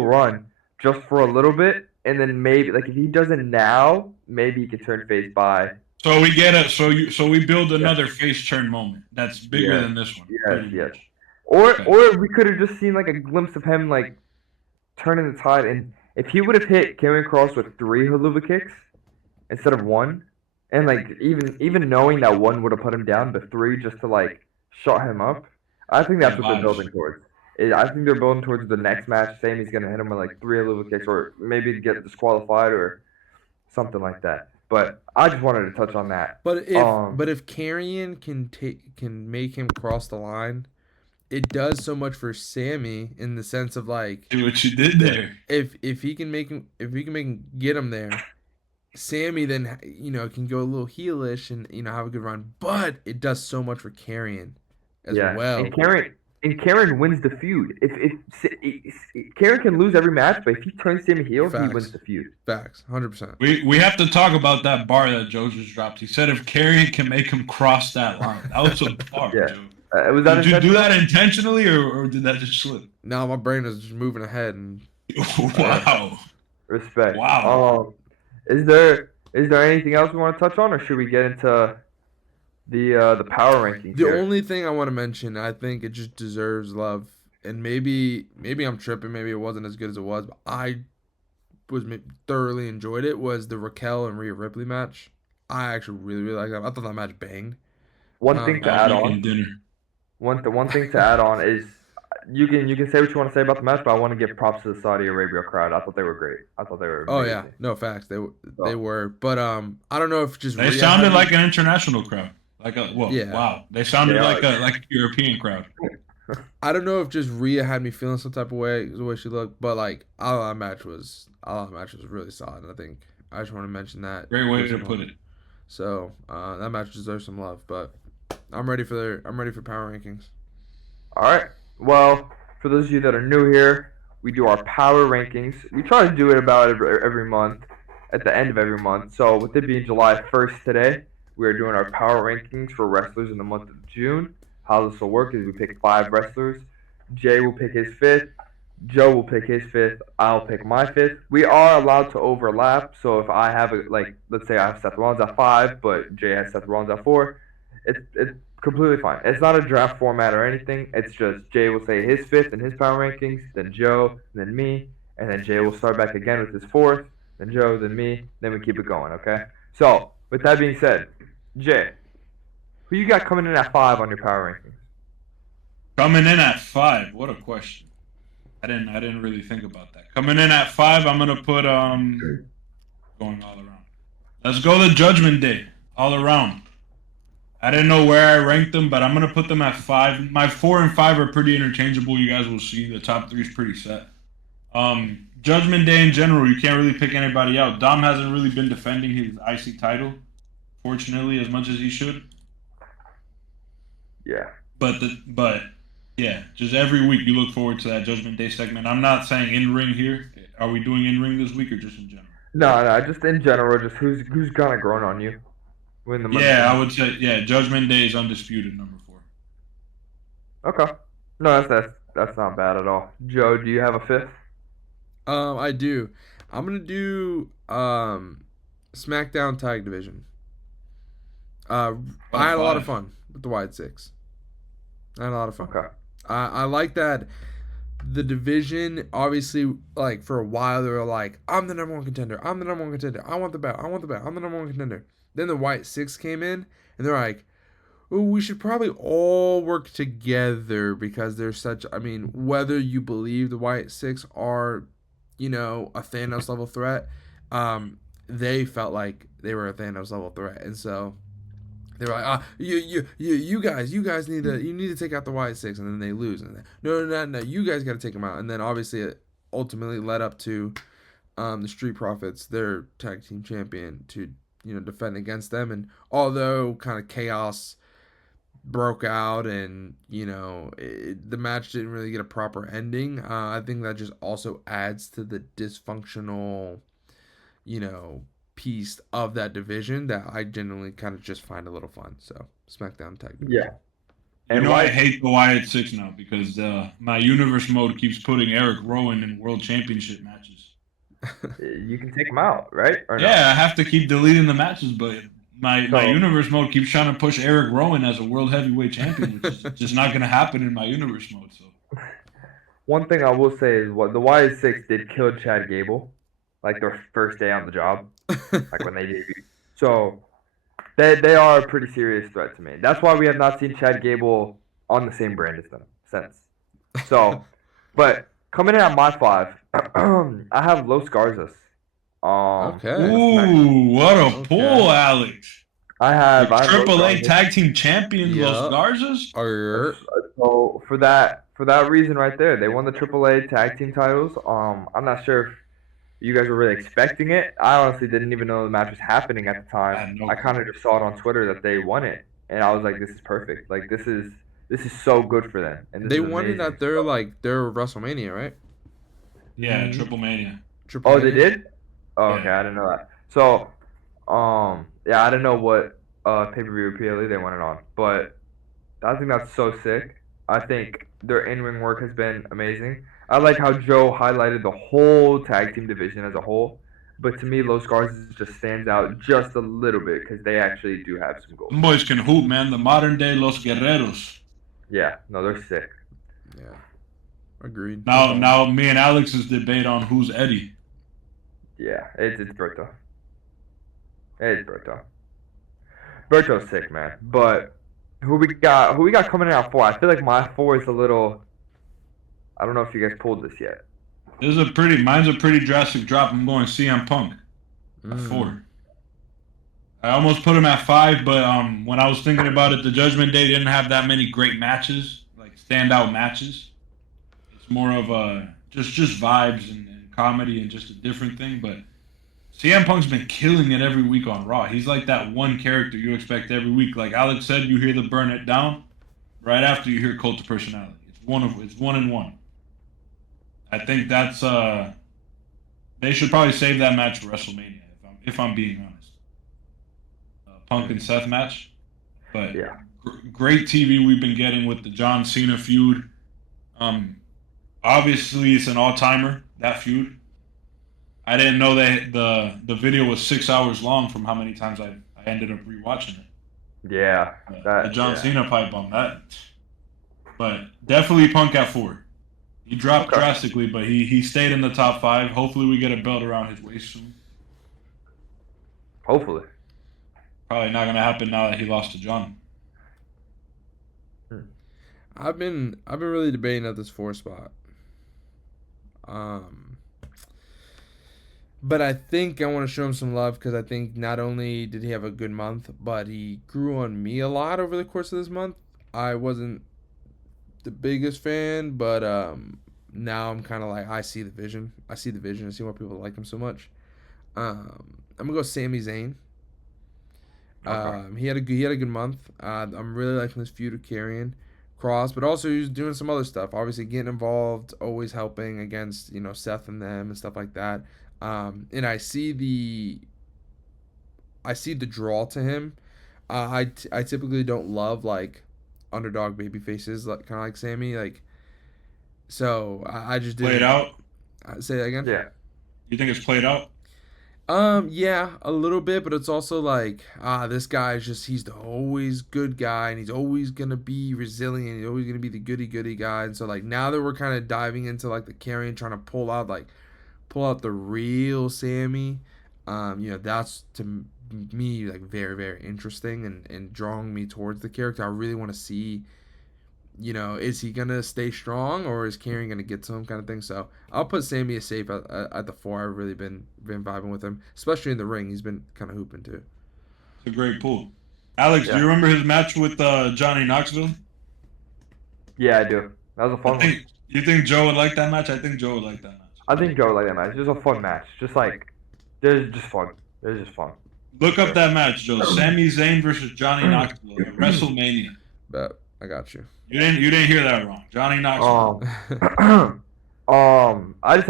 run just for a little bit, and then maybe like if he does it now, maybe he can turn face by. So we build another face turn moment that's bigger than this one. Yes. Or we could have just seen like a glimpse of him like turning the tide, and if he would have hit Karrion Kross with 3 haluva kicks instead of 1, and like even knowing that 1 would have put him down, but 3 just to like shut him up, I think that's what they're building towards. I think they're building towards the next match. Sammy's gonna hit him with like 3 haluva kicks, or maybe get disqualified or something like that. But I just wanted to touch on that. But if Karrion can make him cross the line, it does so much for Sammy in the sense of like see what you did there. If he can make him get him there, Sammy then can go a little heelish and have a good run. But it does so much for Karrion as well. And Karrion wins the feud. If Karrion can lose every match, but if he turns Sammy heel, he wins the feud. Facts, 100%. We have to talk about that bar that Joe just dropped. He said if Karrion can make him cross that line, that was a bar, Joe. Did you do that intentionally, or did that just slip? No, my brain is just moving ahead. And wow. Respect. Wow. Is there anything else we want to touch on, or should we get into the power rankings? The only thing I want to mention, I think it just deserves love, and maybe I'm tripping, maybe it wasn't as good as it was, but I thoroughly enjoyed it. Was the Raquel and Rhea Ripley match? I actually really liked that. I thought that match banged. One thing to add on. Dinner. One thing to add on is you can say what you want to say about the match, but I want to give props to the Saudi Arabia crowd. I thought they were great. I thought they were Oh yeah, amazing. no facts. They So, were, but I don't know if just They Rhea had sounded me- like an international crowd. Yeah. Wow. They they sounded are. like a European crowd. I don't know if just Rhea had me feeling some type of way the way she looked, but like all that match was really solid. And I think I just want to mention that. Great way to put it. So that match deserves some love, but I'm ready for power rankings. All right. Well, for those of you that are new here, we do our power rankings. We try to do it about every month, at the end of every month. So with it being July 1st today, we are doing our power rankings for wrestlers in the month of June. How this will work is we pick 5 wrestlers. Jay will pick his 5th. Joe will pick his 5th. I'll pick my 5th. We are allowed to overlap. So if I have let's say I have Seth Rollins at 5, but Jay has Seth Rollins at 4, it's completely fine. It's not a draft format or anything. It's just Jay will say his 5th in his power rankings, then Joe, then me, and then Jay will start back again with his 4th, then Joe, then me, then we keep it going. Okay. So with that being said, Jay, who you got coming in at 5 on your power rankings? Coming in at 5. What a question. I didn't really think about that. Coming in at 5, I'm gonna put going all around. Let's go to Judgment Day all around. I didn't know where I ranked them, but I'm gonna put them at 5. My 4 and 5 are pretty interchangeable. You guys will see the top 3 is pretty set. Judgment Day in general, you can't really pick anybody out. Dom hasn't really been defending his IC title, fortunately, as much as he should. Yeah. But yeah, just every week you look forward to that Judgment Day segment. I'm not saying in ring here. Are we doing in ring this week or just in general? No, just in general, just who's kind of grown on you. Win the month. Yeah, I would say Judgment Day is undisputed number 4. Okay. No, that's not bad at all. Joe, do you have a 5th? I do. I'm gonna do SmackDown Tag Division. I had a lot of fun with the Wide Six. I had a lot of fun. Okay. I like that the division, obviously, like for a while they were like, I'm the number 1 contender. I'm the number 1 contender. I want the belt. I'm the number 1 contender. Then the White Six came in and they're like, oh, we should probably all work together because they're such. I mean, whether you believe the White Six are, a Thanos level threat, they felt like they were a Thanos level threat, and so they were like, you guys need to take out the White Six, and then they lose, and then, no, you guys got to take them out, and then obviously it ultimately led up to the Street Profits, their tag team champion, to defend against them, and although kind of chaos broke out and the match didn't really get a proper ending, I think that just also adds to the dysfunctional piece of that division that I genuinely kind of just find a little fun. So SmackDown Tag Division. Yeah. And I hate the Wyatt Six now because my universe mode keeps putting Eric Rowan in world championship matches. You can take them out, right? Or no? Yeah, I have to keep deleting the matches, but my universe mode keeps trying to push Eric Rowan as a world heavyweight champion, which is just not going to happen in my universe mode. So, one thing I will say is what the Wyatt Six did kill Chad Gable, like their first day on the job, like when they debuted. So they are a pretty serious threat to me. That's why we have not seen Chad Gable on the same brand as them since. So, but coming in at my 5, I have Los Garzas. Okay. Ooh, what a pull, Alex! I have AAA Tag Team Champions, Los Garzas. So for that reason right there, they won the AAA Tag Team titles. I'm not sure if you guys were really expecting it. I honestly didn't even know the match was happening at the time. I kind of just saw it on Twitter that they won it, and I was like, "This is perfect. Like this is so good for them." And they won it at their WrestleMania, right? Yeah, Triple Mania. Oh, they did? Oh, okay, I didn't know that. So, yeah, I didn't know what pay-per-view PLE they won it on, but I think that's so sick. I think their in-ring work has been amazing. I like how Joe highlighted the whole tag team division as a whole, but to me, Los Garzas just stands out just a little bit because they actually do have some goals. Them boys can hoop, man. The modern day Los Guerreros. Yeah, no, they're sick. Yeah, agreed. Now, me and Alex's debate on who's Eddie. Yeah, it's Berto. It's Berto. Berto's sick, man. But who we got coming in at 4? I feel like my 4 is a little I don't know if you guys pulled this yet. Mine's a pretty drastic drop. I'm going CM Punk at 4. I almost put him at 5, but when I was thinking about it, the Judgment Day didn't have that many great matches, like standout matches. It's more of a just vibes and comedy and just a different thing. But CM Punk's been killing it every week on Raw. He's like that one character you expect every week. Like Alex said, you hear the Burn It Down. Right after you hear Cult of Personality. It's 1 and 1. I think that's they should probably save that match for WrestleMania if I'm being honest. Punk and Seth match, but Yeah. Great TV we've been getting with the John Cena feud. Obviously it's an all-timer, that feud. I didn't know that the video was 6 hours long from how many times I ended up rewatching it. Yeah. The John Cena pipe bomb, that. But definitely Punk at 4. He dropped drastically, but he stayed in the top 5. Hopefully we get a belt around his waist soon. Hopefully. Probably not gonna happen now that he lost to John. I've been really debating at this 4 spot. But I think I want to show him some love because I think not only did he have a good month, but he grew on me a lot over the course of this month. I wasn't the biggest fan, but now I'm kind of like, I see the vision. I see why people like him so much. I'm gonna go Sami Zayn. He had a good month. I'm really liking this feud with Karrion Kross, but also he's doing some other stuff. Obviously, getting involved, always helping against Seth and them and stuff like that. And I see the draw to him. I typically don't love like underdog baby faces, like kind of like Sammy, like. So I just didn't Played out. Say that again. Yeah. You think it's played out? Yeah, a little bit, but it's also like, this guy is he's the always good guy, and he's always gonna be resilient. He's always gonna be the goody guy. And so like now that we're kind of diving into like the Karrion, trying to pull out the real Sammy, that's to me like very, very interesting and drawing me towards the character. I really want to see, is he gonna stay strong or is Karrion gonna get to him, kind of thing. So I'll put Sammy as safe at the 4. I've really been vibing with him, especially in the ring. He's been kind of hooping too. It's a great pull. Alex, do you remember his match with Johnny Knoxville? Yeah, I do. That was a fun one. You think Joe would like that match? I think Joe would like that match. I think Joe would like that match. It was a fun match. Just like, it's just fun. It's just fun. Look up that match, Joe. Sami Zayn versus Johnny Knoxville at WrestleMania. But I got you. You didn't hear that wrong. Johnny Knoxville. I just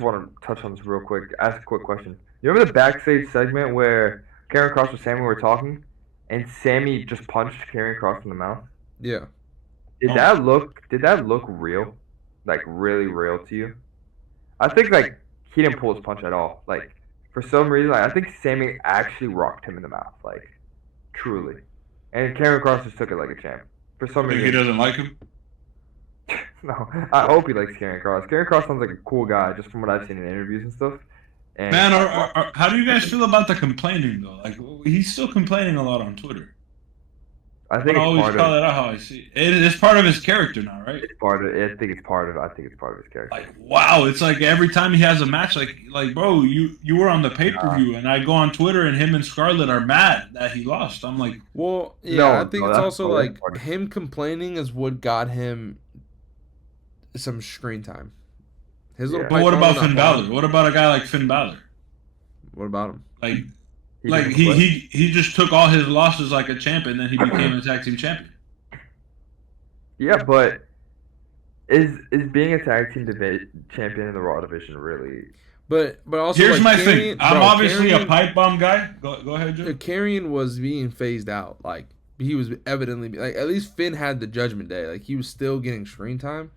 want to touch on this real quick. Ask a quick question. You remember the backstage segment where Karrion Kross and Sammy were talking, and Sammy just punched Karrion Kross in the mouth? Yeah. Did that look real? Like really real to you? I think like he didn't pull his punch at all. Like for some reason, I think Sammy actually rocked him in the mouth, like truly. And Karrion Kross just took it like a champ. For some reason, he doesn't like him. No, I hope he likes Karrion Kross. Karrion Kross sounds like a cool guy, just from what I've seen in interviews and stuff. And Man, how do you guys feel about the complaining though? Like he's still complaining a lot on Twitter. I think I it's always part call of it out how I see it. It's part of his character now, right? it's part of. I think it's part of his character. Like wow, it's like every time he has a match, like bro, you were on the pay-per-view, and I go on Twitter, and him and Scarlett are mad that he lost. I'm like, well, yeah, No, I think no, it's that's also totally like part of it. him complaining is what got him some screen time. His little. Yeah. but what pipe about bomb Finn not Balor? What about a guy like Finn Balor? What about him? Like he just took all his losses like a champ, and then he became a tag team champion. Yeah, but is being a tag team champion in the Raw division really? But also Here's like, my thing. I'm obviously a pipe bomb guy. Go ahead, Joe. Karrion was being phased out. Like he was evidently like at least Finn had the Judgment Day. Like he was still getting screen time.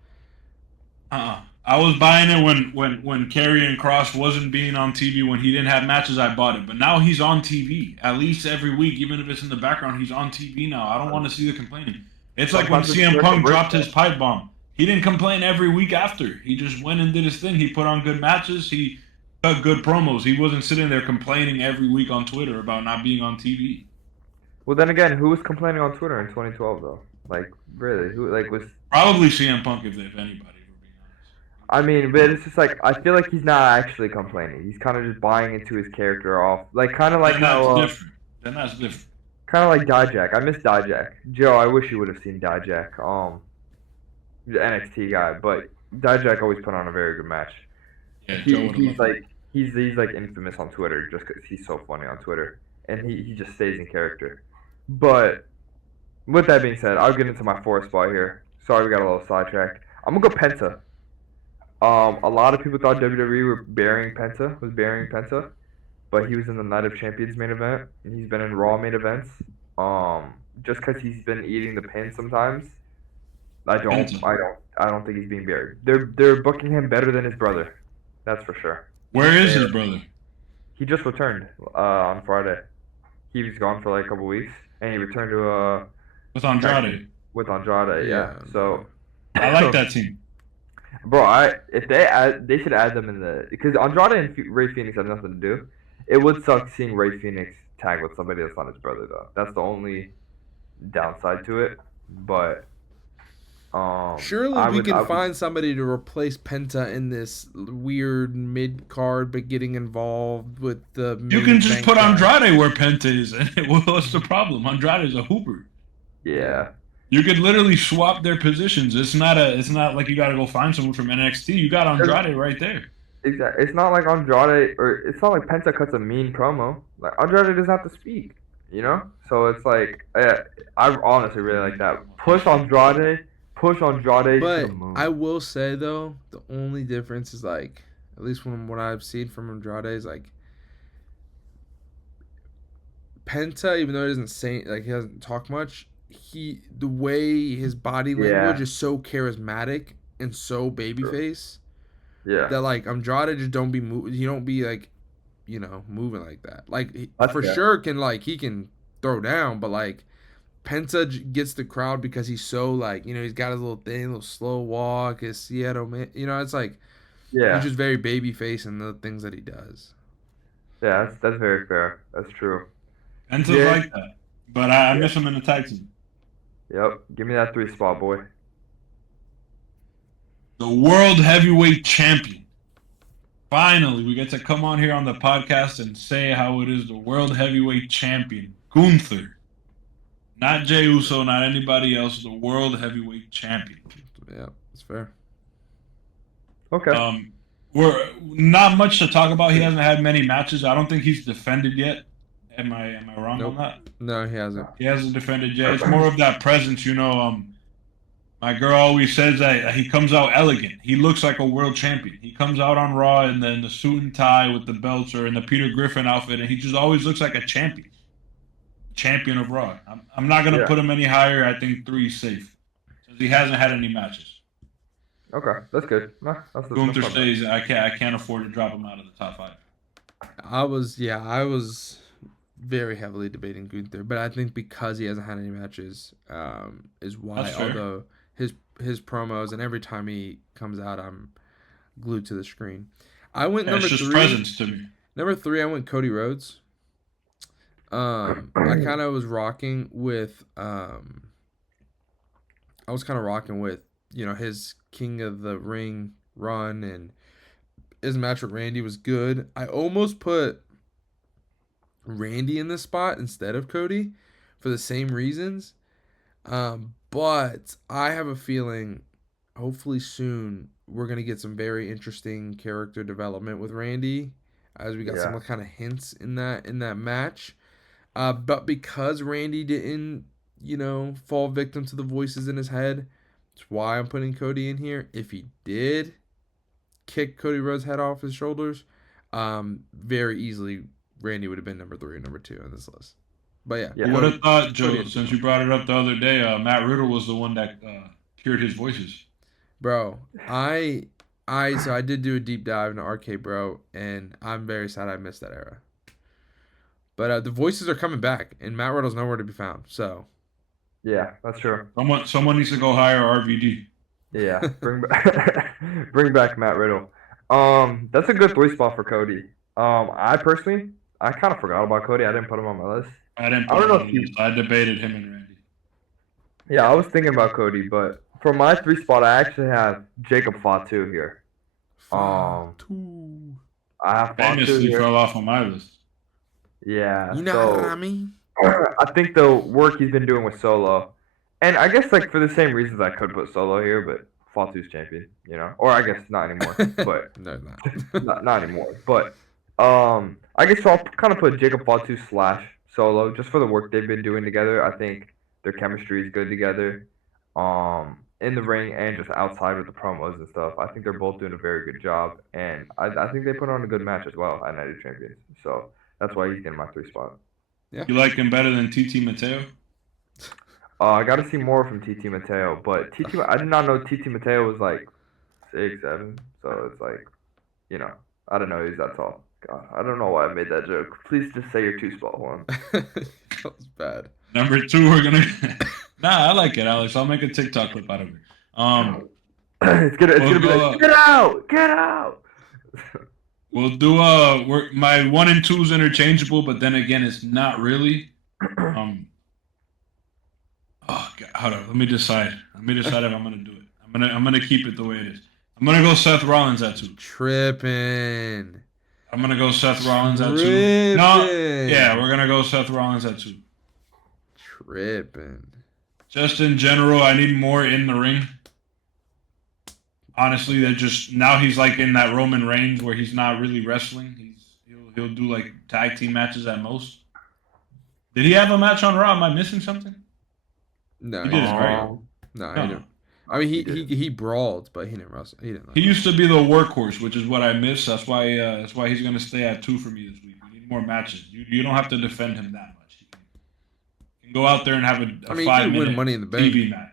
I was buying it when Karrion Kross wasn't being on TV. When he didn't have matches, I bought it. But now he's on TV at least every week, even if it's in the background. He's on TV now. I don't want to see the complaining. It's like when CM Punk dropped his pipe bomb. He didn't complain every week after. He just went and did his thing. He put on good matches. He cut good promos. He wasn't sitting there complaining every week on Twitter about not being on TV. Well, then again, who was complaining on Twitter in 2012 though? Like really, who like was? Probably CM Punk if anybody. I mean, but it's just like I feel like he's not actually complaining. He's kind of just buying into his character off, like kind of like Then that's how, different. Then that's different. kind of like Dijak. I miss Dijak. Joe, I wish you would have seen Dijak. The NXT guy, but Dijak always put on a very good match. Yeah, Joe would have He's loved it. like he's like infamous on Twitter just because he's so funny on Twitter, and he just stays in character. But with that being said, I'll get into my fourth spot here. Sorry, we got a little sidetracked. I'm gonna go Penta. A lot of people thought WWE was burying Penta, but he was in the Night of Champions main event, and he's been in Raw main events. Just because he's been eating the pin sometimes, Penta. I don't think he's being buried. They're booking him better than his brother, that's for sure. Where is his brother? He just returned on Friday. He was gone for like a couple weeks, and he returned to With Andrade. with Andrade. Yeah. So, I like that team. bro, they should add them in the because Andrade and Ray Phoenix have nothing to do. It would suck seeing Ray Phoenix tag with somebody that's not his brother though. That's the only downside to it. But Surely we can find somebody to replace Penta in this weird mid card, but getting involved with the. You can just put Andrade where Penta is, and what's the problem? Andrade is a hooper. Yeah. You could literally swap their positions. It's not like you got to go find someone from NXT. You got Andrade right there. Exactly. It's not like Andrade, or it's not like Penta cuts a mean promo. Like Andrade doesn't have to speak, you know. So it's like, I honestly really like that. Push Andrade to But the moon. I will say though, the only difference is like, at least from what I've seen from Andrade, is like Penta, even though he doesn't say like he doesn't talk much, the way his body language is so charismatic and so babyface. Yeah. That like Andrade just don't be he don't be like, moving like that. Like sure he can throw down, but like Penta gets the crowd because he's so like, he's got his little thing, little slow walk, his Seattle man. It's like he's just very babyface in the things that he does. Yeah, that's very fair. That's true. Penta's like that, but I miss him in the tag team. Yep, give me that 3 spot, boy. The World Heavyweight Champion. Finally, we get to come on here on the podcast and say how it is the World Heavyweight Champion, Gunther. Not Jey Uso, not anybody else, the World Heavyweight Champion. Yeah, that's fair. Okay. We're not much to talk about. He hasn't had many matches. I don't think he's defended yet. Am I wrong on that? No, he hasn't. He hasn't defended yet. It's more of that presence, My girl always says that he comes out elegant. He looks like a world champion. He comes out on Raw and then the suit and tie with the belts or in the Peter Griffin outfit, and he just always looks like a champion. Champion of Raw. I'm not going to put him any higher. I think 3 is safe. Since he hasn't had any matches. Okay, that's good. Gunther stays. I can't afford to drop him out of the top 5. I was very heavily debating Gunther, but I think because he hasn't had any matches, is why. Although his promos and every time he comes out, I'm glued to the screen. I went number 3. It's just presence to me. Number 3, I went Cody Rhodes. I kind of was rocking with his King of the Ring run, and his match with Randy was good. I almost put Randy in this spot instead of Cody for the same reasons. But I have a feeling hopefully soon we're going to get some very interesting character development with Randy, as we got some kind of hints in that match. But because Randy didn't, fall victim to the voices in his head, that's why I'm putting Cody in here. If he did kick Cody Rhodes' head off his shoulders, very easily Randy would have been number 3 or number 2 on this list. But yeah. Would have thought, Joe, since you brought it up the other day, Matt Riddle was the one that cured his voices. Bro, I did do a deep dive into RK Bro, and I'm very sad I missed that era. But the voices are coming back, and Matt Riddle's nowhere to be found. So, yeah, that's true. Someone needs to go hire RVD. Yeah, bring back Matt Riddle. That's a good 3 spot for Cody. I personally, I kind of forgot about Cody. I didn't put him on my list. I don't know if I debated him and Randy. Yeah, I was thinking about Cody, but for my 3 spot, I actually have Jacob Fatu here. Fatu. I have Fatu Famously here. fell off on my list. Yeah, You know what I so mean? I think the work he's been doing with Solo, and I guess like for the same reasons I could put Solo here, but Fatu's champion, or I guess not anymore, but No, not. not anymore. But I guess I'll kind of put Jacob Fatu slash Solo just for the work they've been doing together. I think their chemistry is good together, in the ring and just outside with the promos and stuff. I think they're both doing a very good job, and I think they put on a good match as well at Night of Champions. So that's why he's getting my 3 spot. You like him better than TT Mateo? I got to see more from TT Mateo, but I did not know TT Mateo was like 6'7", so it's like, I don't know he's that tall. God, I don't know why I made that joke. Please just say your 2 spot one. That was bad. Number 2, we're gonna. Nah, I like it, Alex. I'll make a TikTok clip out of it. It's gonna be like, get out. We'll do my 1 and 2 is interchangeable, but then again, it's not really. Oh God, hold on. Let me decide if I'm gonna do it. I'm gonna keep it the way it is. I'm gonna go Seth Rollins at 2. Tripping. I'm gonna go Seth Rollins at 2. No, yeah, we're gonna go Seth Rollins at 2. Tripping. Just in general, I need more in the ring. Honestly, now he's like in that Roman Reigns where he's not really wrestling. He'll do like tag team matches at most. Did he have a match on Raw? Am I missing something? No, He didn't, right? No, he didn't. I mean, he brawled, but he didn't wrestle. He didn't. He used to be the workhorse, which is what I miss. That's why he's gonna stay at 2 for me this week. We need more matches. You don't have to defend him that much. You can go out there and have a 5-minute win Money in the Bank. TV match.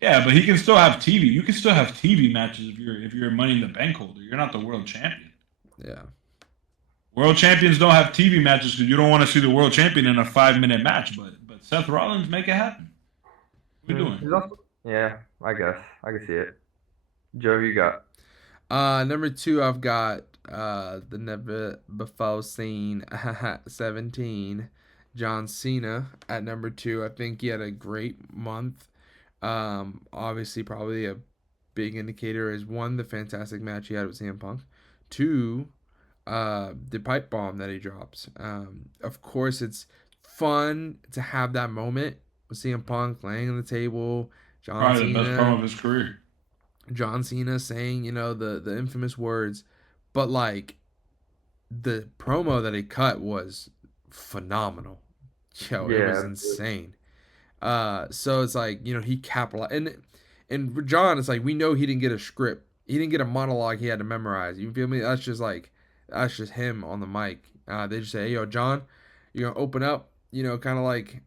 Yeah, but he can still have TV. You can still have TV matches if you're a Money in the Bank holder. You're not the world champion. Yeah. World champions don't have TV matches because you don't want to see the world champion in a 5-minute match. But Seth Rollins, make it happen. What are we doing? Yeah, I guess I can see it. Joe, who you got? Number 2, I've got the never before seen 17, John Cena at number 2. I think he had a great month. Obviously, probably a big indicator is 1, the fantastic match he had with CM Punk. 2, the pipe bomb that he drops. Of course, it's fun to have that moment with CM Punk laying on the table. Probably the best promo of his career. John Cena saying, the infamous words, but like the promo that he cut was phenomenal. It was insane. So it's like, he capitalized, and John, it's like we know he didn't get a script, he didn't get a monologue he had to memorize. You feel me? That's just him on the mic. They just say, hey, yo, John, you're gonna open up, kind of like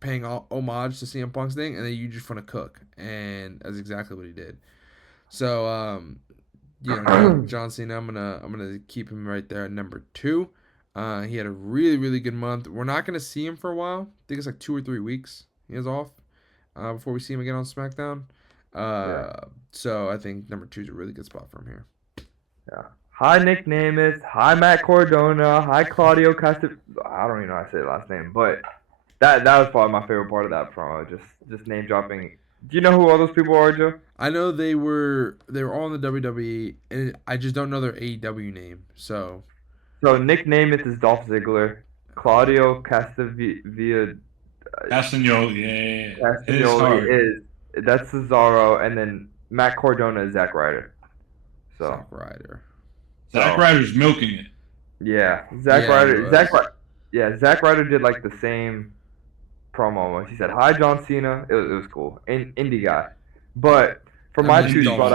paying homage to CM Punk's thing, and then you just want to cook, and that's exactly what he did. So, John Cena, I'm gonna keep him right there at number 2. He had a really, really good month. We're not gonna see him for a while. I think it's like 2 or 3 weeks he is off before we see him again on SmackDown. So I think number 2 is a really good spot for him here. Yeah. Hi, Nick Nemeth. Hi, Matt Cardona. Hi, Claudio Castav. I don't even know how to say the last name, but that was probably my favorite part of that promo. Just name dropping. Do you know who all those people are, Joe? I know they were all in the WWE, and I just don't know their AEW name. So Nick Nemeth is Dolph Ziggler. Claudio Castagnoli that's Cesaro, and then Matt Cardona is Zack Ryder. Zack Ryder. Zack Ryder's milking it. Yeah, Zack Ryder did like the same promo. He said, "Hi, John Cena." It was cool. Indie guy. But for my 2 spot,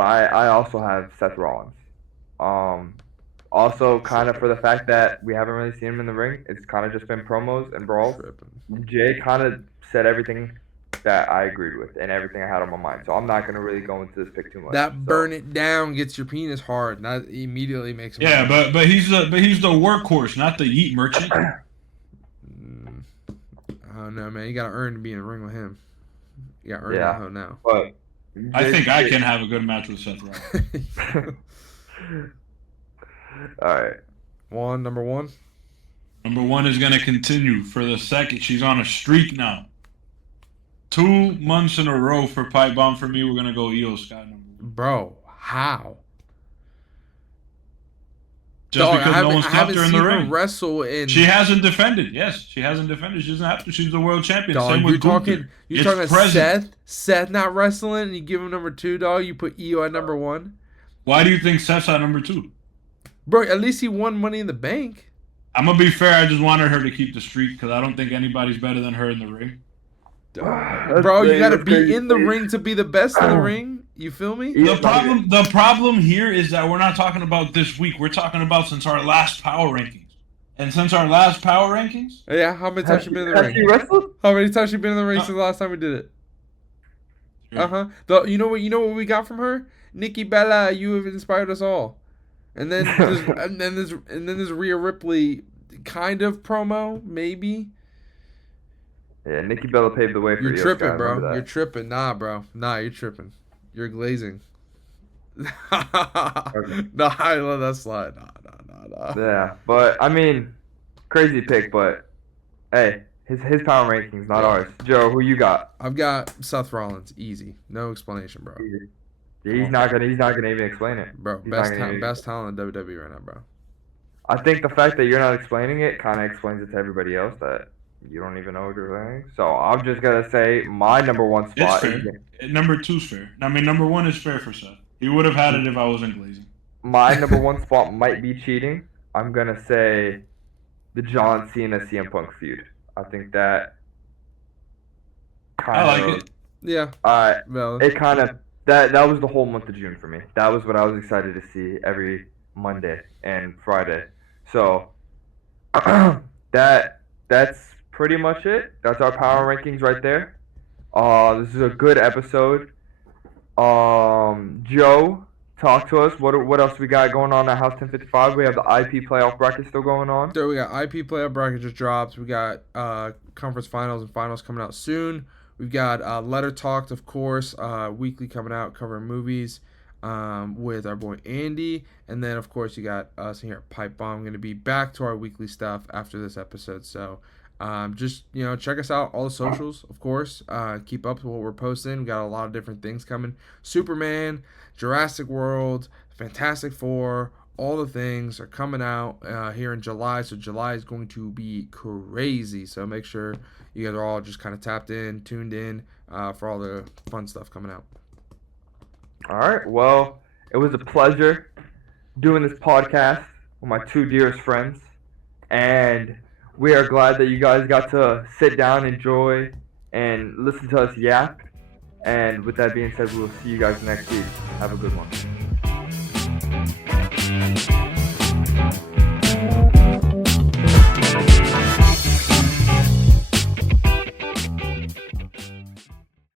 I also have Seth Rollins. Also, kind of for the fact that we haven't really seen him in the ring. It's kind of just been promos and brawls. Jay kind of said everything that I agreed with and everything I had on my mind. So I'm not going to really go into this pick too much. That burn it down gets your penis hard. And that immediately makes him. Yeah, but he's the workhorse, not the yeet merchant. I don't know, man. You got to earn to be in a ring with him. You got to earn that hoe now. But I think I can have a good match with Seth Rollins. All right. Number 1. Number 1 is going to continue for the second. She's on a streak now. 2 months in a row for pipe bomb for me. We're gonna go Io Sky number 1. Bro, how? Just Dog, because no one stopped her in the seen her ring. wrestle in. She hasn't defended. Yes, she hasn't defended. She doesn't have to. She's the world champion. Dog, Same you're with talking. Gunther. You're It's talking present. Seth not wrestling, and you give him number 2, dog. You put Io at number 1. Why do you think Seth's at number 2? Bro, at least he won Money in the Bank. I'm gonna be fair. I just wanted her to keep the streak because I don't think anybody's better than her in the ring. Bro, you gotta be in the ring to be the best in the ring. You feel me? The problem here is that we're not talking about this week. We're talking about since our last power rankings. And since our last power rankings, Yeah, how many times you been in the Has ring? she wrestled? How many times you been in the ring since the last time we did it? You know what we got from her? Nikki Bella, you have inspired us all. And then there's Rhea Ripley kind of promo, maybe. Yeah, Nikki Bella paved the way for You're Io tripping, Sky, bro. remember that. You're tripping. Nah, bro. Nah, you're tripping. You're glazing. Okay. Nah, I let that slide. Nah. Yeah, but I mean, crazy pick, but hey, his power rankings, not ours. Joe, who you got? I've got Seth Rollins. Easy. No explanation, bro. He's not gonna even explain it. Bro, He's best not gonna even- best talent in WWE right now, bro. I think the fact that you're not explaining it kind of explains it to everybody else that you don't even know what you're saying. So I'm just gonna say my number 1 it's spot fair. is Number 2's fair. I mean, number 1 is fair for Seth. He would have had it if I wasn't glazing. my number 1 spot might be cheating. I'm gonna say the John Cena CM Punk feud. I think that kind I of like it. Yeah. Well, it kind of that was the whole month of June for me. That was what I was excited to see every Monday and Friday. So that's pretty much it. That's our power rankings right there. This is a good episode. Joe, talk to us. What else we got going on at House 1055? We have the IP playoff bracket still going on. there we got IP playoff bracket just drops. We got conference finals and finals coming out soon. We've got Letter Talked, of course, weekly coming out covering movies with our boy Andy. And then, of course, you got us here at Pipe Bomb. Going to be back to our weekly stuff after this episode. So just, check us out. All the socials, of course. Keep up with what we're posting. We got a lot of different things coming. Superman, Jurassic World, Fantastic Four, all the things are coming out here in July. So July is going to be crazy. So make sure you guys are all just kind of tapped in, tuned in for all the fun stuff coming out. All right. Well, it was a pleasure doing this podcast with my 2 dearest friends, and we are glad that you guys got to sit down, enjoy, and listen to us yap. And with that being said, we'll see you guys next week. Have a good one.